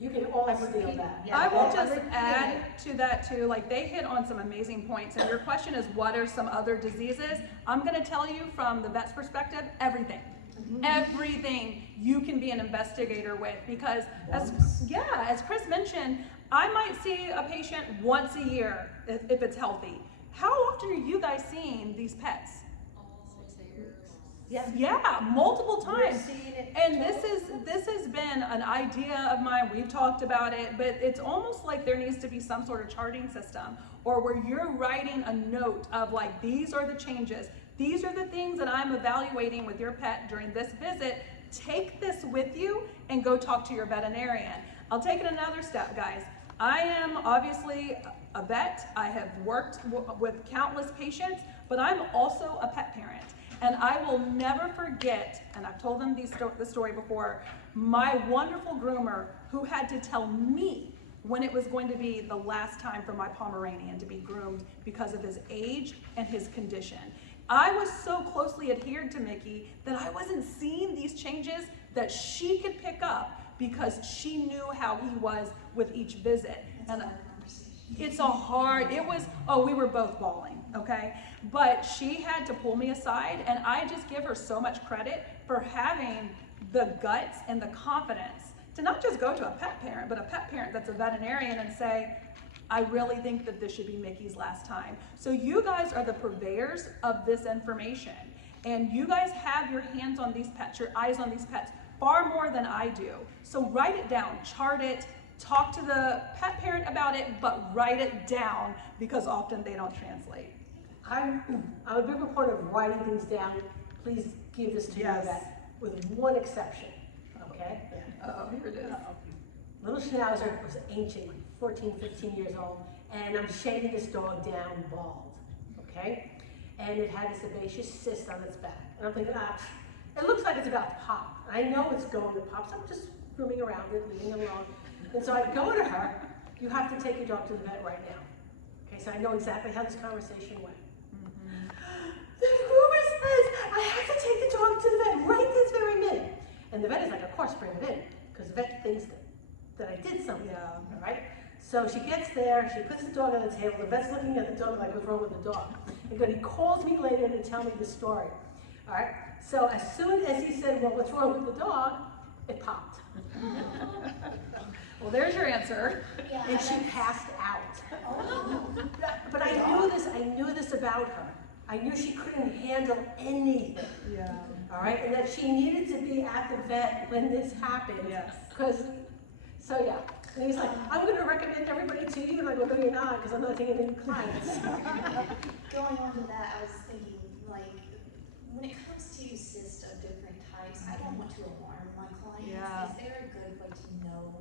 You can all steal that. I will just add to that too, like they hit on some amazing points. And your question is, what are some other diseases? I'm going to tell you from the vet's perspective, everything. Everything you can be an investigator with, because as Chris mentioned, I might see a patient once a year if it's healthy. How often are you guys seeing these pets? Yeah, multiple times. And this has been an idea of mine. We've talked about it, but it's almost like there needs to be some sort of charting system, or where you're writing a note of like, these are the changes. These are the things that I'm evaluating with your pet during this visit. Take this with you and go talk to your veterinarian. I'll take it another step, guys. I am obviously a vet. I have worked with countless patients, but I'm also a pet parent. And I will never forget, and I've told them the story before, my wonderful groomer who had to tell me when it was going to be the last time for my Pomeranian to be groomed because of his age and his condition. I was so closely adhered to Mickey that I wasn't seeing these changes that she could pick up because she knew how he was with each visit. And it's a hard, it was, oh, we were both bawling, okay? But she had to pull me aside, and I just give her so much credit for having the guts and the confidence to not just go to a pet parent, but a pet parent that's a veterinarian and say, I really think that this should be Mickey's last time. So you guys are the purveyors of this information, and you guys have your hands on these pets, your eyes on these pets, far more than I do. So write it down, chart it, talk to the pet parent about it, but write it down because often they don't translate. I'm a big proponent of writing things down. Please give this to your vet, with one exception, okay? Oh, here it is. Little Schnauzer was ancient, like 14, 15 years old, and I'm shaving this dog down bald, okay? And it had a sebaceous cyst on its back. And I'm thinking, it looks like it's about to pop. I know it's going to pop, so I'm just grooming around it, leaving it alone. And so I go to her, you have to take your dog to the vet right now. Okay, so I know exactly how this conversation went. The groomer says, I have to take the dog to the vet right this very minute. And the vet is like, of course, bring it in, because the vet thinks that I did something, all right? So she gets there, she puts the dog on the table, the vet's looking at the dog like, what's wrong with the dog? And he calls me later to tell me the story, all right? So as soon as he said, well, what's wrong with the dog? It popped. Well, there's your answer. Yeah, And she passed out. But I knew this about her. I knew she couldn't handle anything. Yeah. All right, and that she needed to be at the vet when this happened. Yes. So yeah. And he's like, I'm going to recommend everybody to you. And I go, no, you're not, because I'm not taking any clients. Going on to that, I was thinking, like, when it comes to cysts of different types, I don't want to alarm my clients. Yeah. Is there a good way to know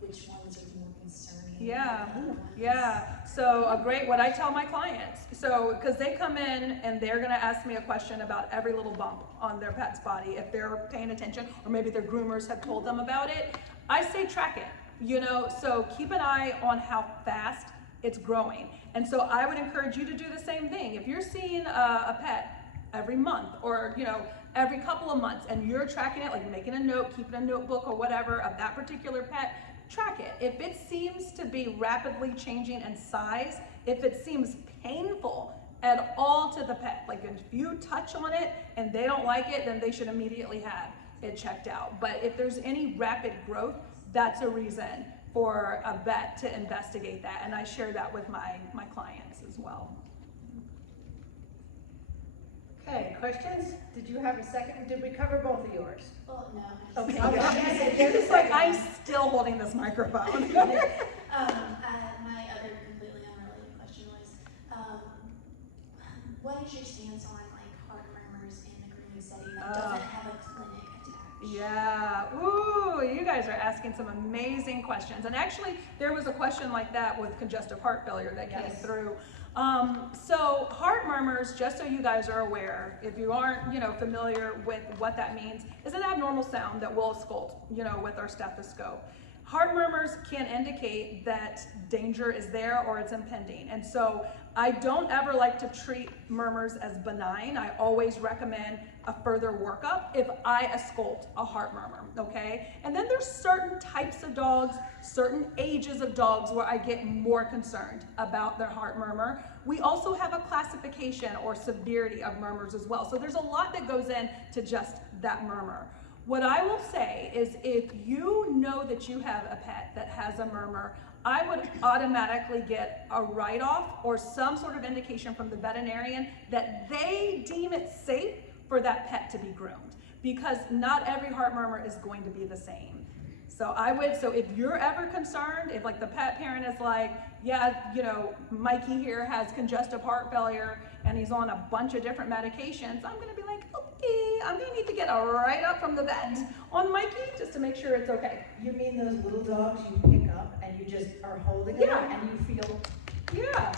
which ones are more concerning? Yeah, than other ones? yeah. So what I tell my clients, so because they come in and they're gonna ask me a question about every little bump on their pet's body, if they're paying attention, or maybe their groomers have told them about it, I say track it, you know, so keep an eye on how fast it's growing. And so I would encourage you to do the same thing. If you're seeing a pet every month, or, you know, every couple of months, and you're tracking it, like making a note, keeping a notebook or whatever of that particular pet, track it. If it seems to be rapidly changing in size, if it seems painful at all to the pet, like if you touch on it and they don't like it, then they should immediately have it checked out. But if there's any rapid growth, that's a reason for a vet to investigate that. And I share that with my clients as well. Okay, questions? Did you have a second? Did we cover both of yours? Well, no. Okay. You're just like, I'm still holding this microphone. My other completely unrelated question was, what is your stance on like heart murmurs in the grooming setting that doesn't have a clinic attached? Yeah, ooh, you guys are asking some amazing questions. And actually, there was a question like that with congestive heart failure that came through. So heart murmurs, just so you guys are aware, if you aren't, you know, familiar with what that means, is an abnormal sound that we'll auscult, you know, with our stethoscope. Heart murmurs can indicate that danger is there or it's impending. And so I don't ever like to treat murmurs as benign. I always recommend a further workup if I auscult a heart murmur, okay? And then there's certain types of dogs, certain ages of dogs where I get more concerned about their heart murmur. We also have a classification or severity of murmurs as well. So there's a lot that goes into just that murmur. What I will say is if you know that you have a pet that has a murmur, I would automatically get a write-off or some sort of indication from the veterinarian that they deem it safe for that pet to be groomed, because not every heart murmur is going to be the same. So so if you're ever concerned, if like the pet parent is like, yeah, you know, Mikey here has congestive heart failure and he's on a bunch of different medications, I'm gonna be like, okay, I'm gonna need to get a write-up from the vet on Mikey just to make sure it's okay. You mean those little dogs you pick up and you just are holding them Yeah. and you feel, Yeah.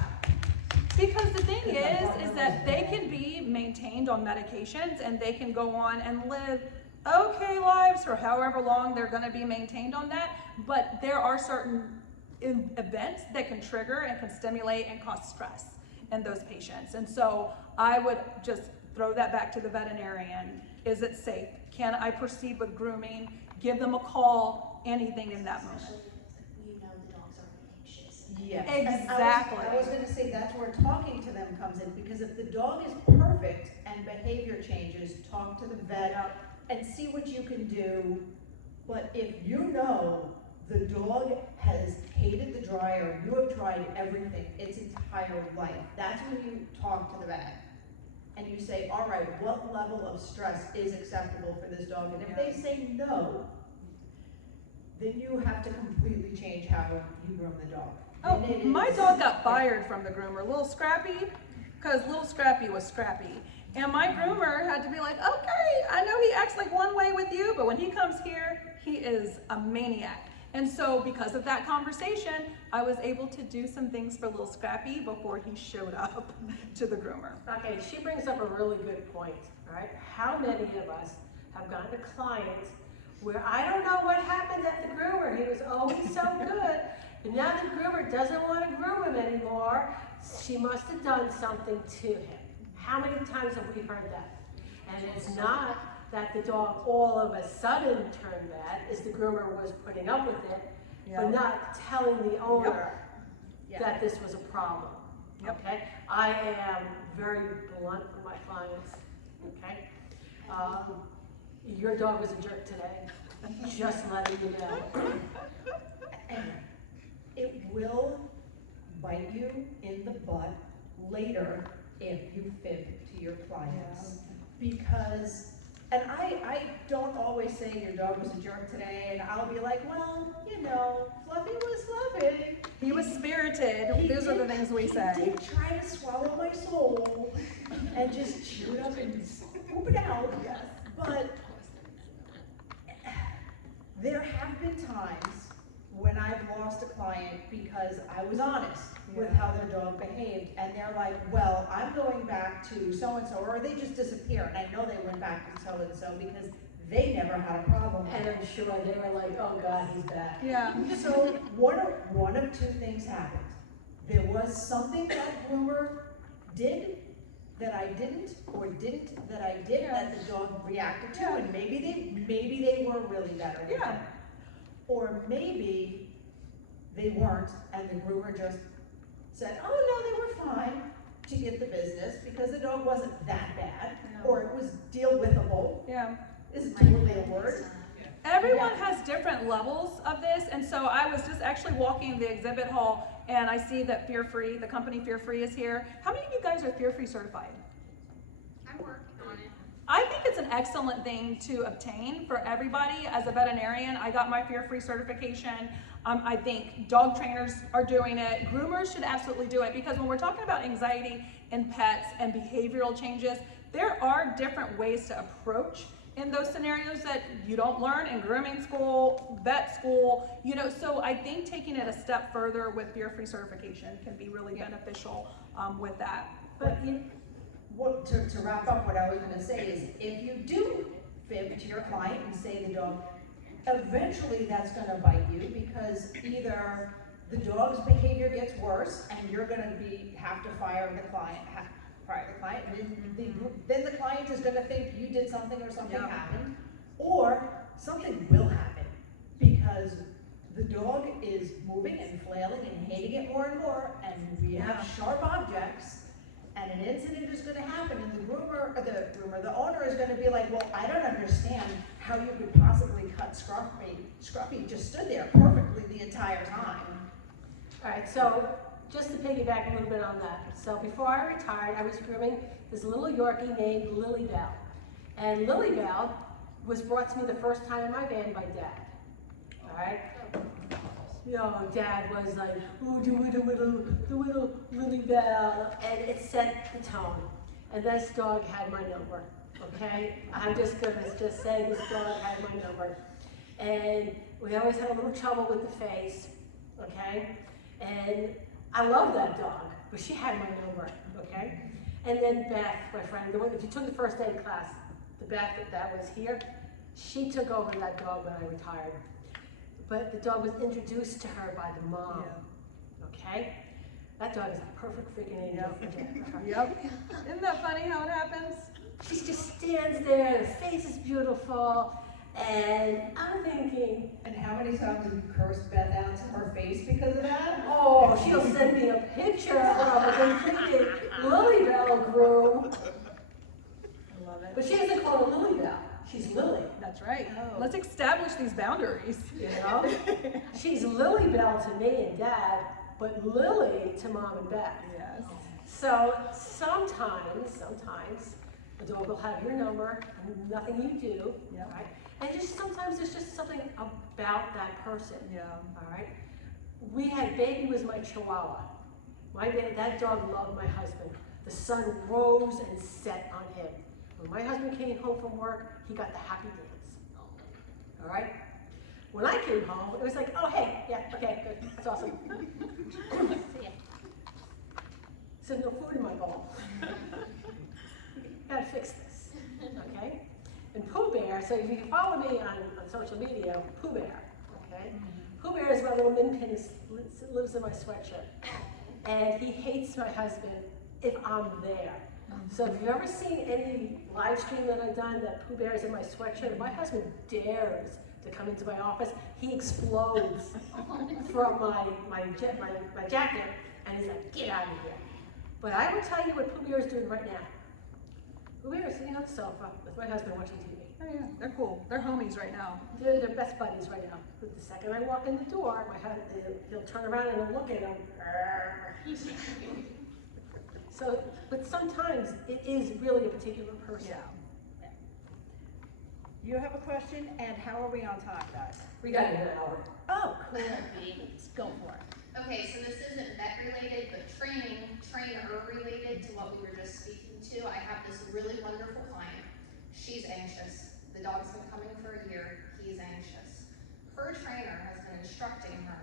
Because the thing is that they can be maintained on medications and they can go on and live okay lives for however long they're going to be maintained on that, but there are certain events that can trigger and can stimulate and cause stress in those patients. And so I would just throw that back to the veterinarian. Is it safe? Can I proceed with grooming? Give them a call, anything in that moment. Especially if you know the dogs are anxious. yes. Exactly. I was gonna say that's where talking to them comes in, because if the dog is perfect and behavior changes, talk to the vet and see what you can do. But if you know the dog has hated the dryer, you have tried everything its entire life, that's when you talk to the vet. And you say, all right, what level of stress is acceptable for this dog? And if they say no, then you have to completely change how you groom the dog. Oh, my dog got fired from the groomer, Little Scrappy, because Little Scrappy was scrappy. And my groomer had to be like, okay, I know he acts like one way with you, but when he comes here, he is a maniac. And so because of that conversation, I was able to do some things for Little Scrappy before he showed up to the groomer. Okay, she brings up a really good point, all right? How many of us have gone to clients where I don't know what happened at the groomer, he was always so good, but now the groomer doesn't want to groom him anymore, she must have done something to him. How many times have we heard that? And it's not that the dog all of a sudden turned bad, is the groomer was putting up with it, but not telling the owner that this was a problem, okay? I am very blunt with my clients, okay? Your dog was a jerk today, just letting you know. And it will bite you in the butt later if you fib to your clients. Because, and I don't always say your dog was a jerk today, and I'll be like, well, you know, Fluffy was loving. He was spirited. Those are the things we say. He did try to swallow my soul and just chew it up and poop it out. Yes. But there have been times when I've lost a client because I was honest with how their dog behaved, and they're like, well, I'm going back to so-and-so, or they just disappear, and I know they went back to so-and-so because they never had a problem. And I'm sure they were like, oh God, he's back. Yeah. So one of two things happened. There was something that groomer did that I didn't, or didn't that I did, that the dog reacted to, and maybe they were really better. Yeah. Or maybe they weren't, and the groomer just said, oh no, they were fine, to get the business because the dog wasn't that bad, or it was deal-withable. Yeah. Is totally a word. Everyone has different levels of this, and so I was just actually walking the exhibit hall, and I see that Fear Free, the company Fear Free, is here. How many of you guys are Fear Free certified? I'm working on it. I think it's an excellent thing to obtain for everybody. As a veterinarian, I got my Fear Free certification. I think dog trainers are doing it. Groomers should absolutely do it, because when we're talking about anxiety in pets and behavioral changes, there are different ways to approach in those scenarios that you don't learn in grooming school, vet school, you know, so I think taking it a step further with Fear Free certification can be really beneficial with that. But to wrap up, what I was going to say is, if you do fib to your client and say the dog, eventually that's going to bite you, because either the dog's behavior gets worse and you're going to have to fire the client, and then the client is going to think you did something or something happened, or something will happen because the dog is moving and flailing and hating it more and more, and we have sharp objects, and an incident is going to happen, and the owner is going to be like, well, I don't understand how you could possibly cut Scruffy. Scruffy just stood there perfectly the entire time. All right, so just to piggyback a little bit on that. So before I retired, I was grooming this little Yorkie named Lily Bell. And Lily Bell was brought to me the first time in my van by Dad. All right? You know, Dad was like, oh, the little Lily Bell, and it set the tone. And this dog had my number, okay? I'm just gonna say this dog had my number. And we always had a little trouble with the face, okay? And I love that dog, but she had my number, okay? And then Beth, my friend, the one that you took the first aid class, the Beth that was here, she took over that dog when I retired. But the dog was introduced to her by the mom, okay? That dog is a perfect freaking angel for Dad. Yep. Isn't that funny how it happens? She just stands there, her face is beautiful, and I'm thinking, And how many times have you cursed Beth out to her face because of that? oh, she'll send me a picture of a freaking Lily Bell groom. I love it. But she doesn't call her Lily Bell. She's Lily. That's right. Oh. Let's establish these boundaries. You know? She's Lily Bell to me and Dad, but Lily to Mom and Beth. Yes. So sometimes the dog will have your number and nothing you do, Yep. right? And just sometimes there's just something about that person. Yeah. All right. Baby was my Chihuahua. That dog loved my husband. The sun rose and set on him. When my husband came home from work, he got the happy dance. All right. When I came home, it was like, oh hey, yeah, okay, good, that's awesome. See ya. So no food in my bowl. Gotta fix this. Okay. And Pooh Bear. So if you can follow me on social media, Pooh Bear. Okay. Pooh Bear is my little min pin, lives in my sweatshirt. And he hates my husband if I'm there. So if you've ever seen any live stream that I've done that Pooh Bear is in my sweatshirt, if my husband dares to come into my office, he explodes from my jacket, and he's like, get out of here. But I will tell you what Pooh Bear is doing right now. Pooh Bear is sitting on the sofa with my husband watching TV. Oh yeah, they're cool. They're homies right now. They're best buddies right now. But the second I walk in the door, he'll turn around and he'll look at him. So, but sometimes it is really a particular person. Yeah. You have a question, and how are we on time, guys? We got an hour. Oh, cool. Let's go for it. Okay, so this isn't vet related, but trainer related to what we were just speaking to. I have this really wonderful client. She's anxious. The dog's been coming for a year. He's anxious. Her trainer has been instructing her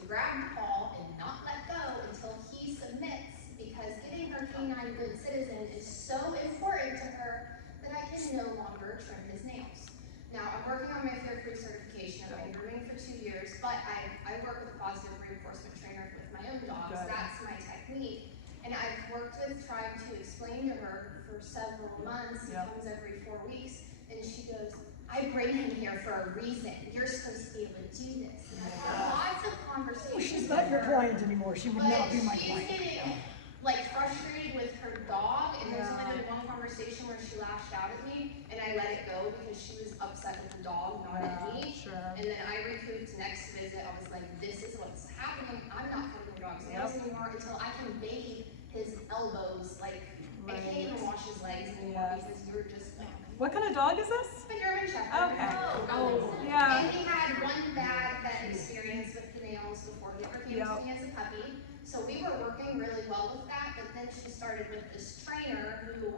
to grab the paw and not let go until he submits, because getting her canine good citizen is so important to her that I can no longer trim his nails. Now, I'm working on my fear-free certification. I've been grooming for 2 years, but I work with a positive reinforcement trainer with my own dogs. Good. That's my technique. And I've worked with trying to explain to her for several months. He comes every 4 weeks, and she goes, I bring him here for a reason. You're supposed to be able to do this. And I've had lots of conversations. Well, she's not your client anymore. She would not be my client. She's getting like frustrated with her dog, and there's only been one conversation where she lashed out at me, and I let it go because she was upset with the dog, not at me. Sure. And then I recouped next visit. I was like, this is what's happening. I'm not cutting your dog's nails anymore until I can bathe his elbows. Like, I can't even wash his legs anymore because you're just What kind of dog is this? a German Shepherd. Okay. Oh, Yeah. And he had one bad experience with the nails before he ever came to me as a puppy. So we were working really well with that, but then she started with this trainer who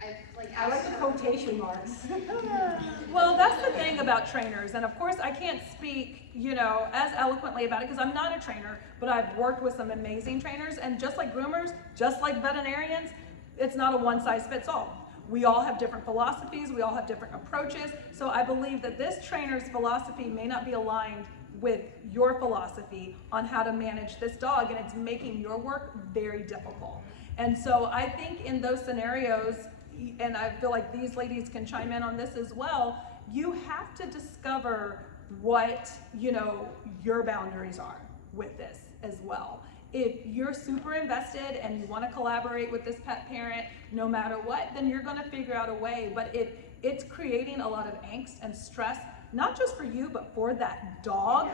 I like the quotation marks. Well, that's the thing about trainers, and of course I can't speak, as eloquently about it because I'm not a trainer, but I've worked with some amazing trainers, and just like groomers, just like veterinarians, it's not a one-size-fits-all. We all have different philosophies, we all have different approaches, so I believe that this trainer's philosophy may not be aligned with your philosophy on how to manage this dog, and it's making your work very difficult. And so I think in those scenarios, and I feel like these ladies can chime in on this as well, you have to discover what, your boundaries are with this as well. If you're super invested and you want to collaborate with this pet parent, no matter what, then you're going to figure out a way. But if it's creating a lot of angst and stress, not just for you, but for that dog,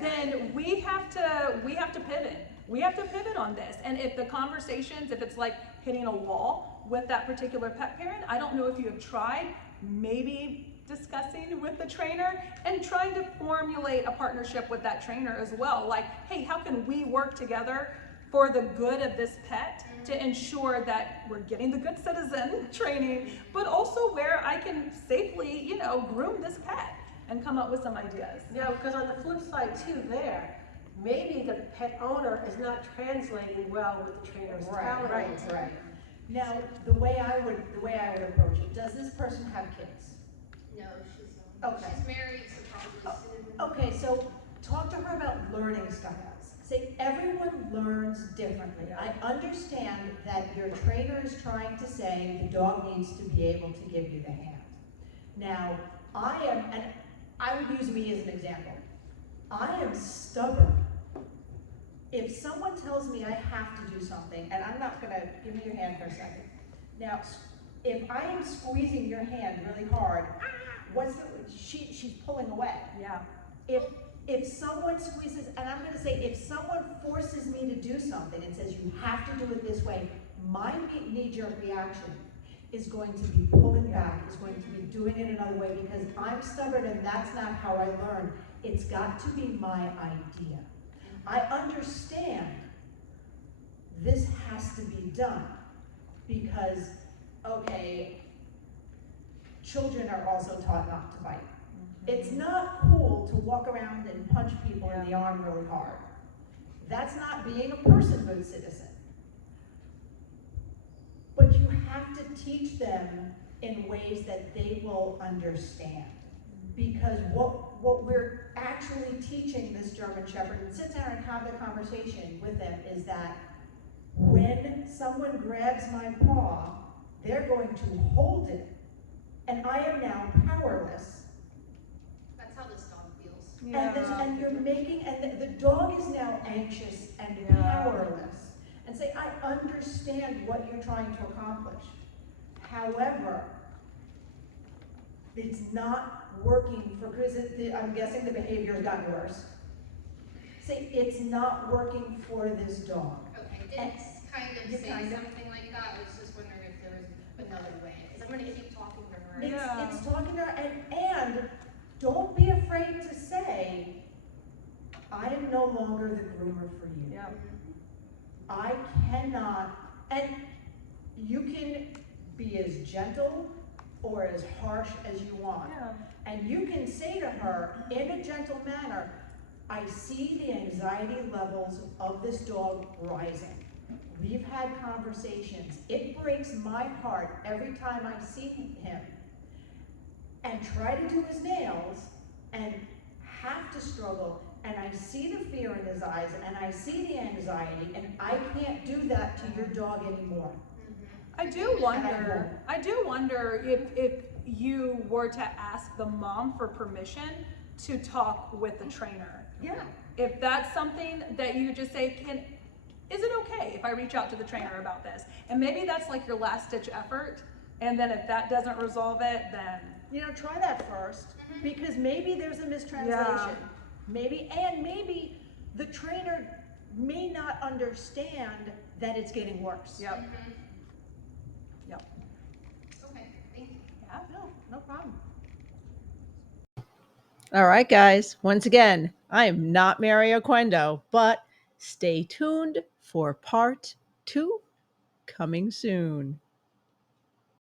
then we have to pivot. We have to pivot on this. And if the conversations, if it's like hitting a wall with that particular pet parent, I don't know if you have tried maybe discussing with the trainer and trying to formulate a partnership with that trainer as well. Like, hey, how can we work together for the good of this pet to ensure that we're getting the good citizen training, but also where I can safely, you know, groom this pet and come up with some ideas. Yeah, because on the flip side too there, maybe the pet owner is not translating well with the trainer's talent. Right. Now, the way I would approach it, does this person have kids? No, she's not. Okay. She's married, so probably soon. Okay, so talk to her about learning styles. Say everyone learns differently. I understand that your trainer is trying to say the dog needs to be able to give you the hand. Now, and I would use me as an example. I am stubborn. If someone tells me I have to do something, and I'm not gonna, give me your hand for a second. Now, if I am squeezing your hand really hard, she's pulling away. Yeah. If someone squeezes, and I'm gonna say, if someone forces me to do something and says you have to do it this way, my knee-jerk reaction is going to be pulling back, is going to be doing it another way because I'm stubborn and that's not how I learn. It's got to be my idea. I understand this has to be done because, okay, children are also taught not to bite. It's not cool to walk around and punch people in the arm really hard. That's not being a personhood citizen. But you have to teach them in ways that they will understand. Because what we're actually teaching this German Shepherd, and sit down and have the conversation with them, is that when someone grabs my paw, they're going to hold it. And I am now powerless. That's how this dog feels. And you're making, and the dog is now anxious and powerless. And say, I understand what you're trying to accomplish. However, it's not working for, because I'm guessing the behavior has gotten worse. Say, it's not working for this dog. Okay, did kind of say something like that. I was just wondering if there was another way. Because I'm going to keep talking to her. It's talking to her, and don't be afraid to say, I am no longer the groomer for you. Yeah. I cannot, and you can be as gentle or as harsh as you want. Yeah. And you can say to her in a gentle manner, I see the anxiety levels of this dog rising. We've had conversations. It breaks my heart every time I see him and try to do his nails and have to struggle, and I see the fear in his eyes and I see the anxiety, and I can't do that to your dog anymore. I do wonder if you were to ask the mom for permission to talk with the trainer. Yeah. If that's something that you just say, is it okay if I reach out to the trainer about this? And maybe that's like your last ditch effort. And then if that doesn't resolve it, then try that first, because maybe there's a mistranslation. Maybe the trainer may not understand that it's getting worse. Yep. Okay, thank you. Yeah, no problem. All right, guys. Once again, I am not Mary Oquendo, but stay tuned for part 2 coming soon.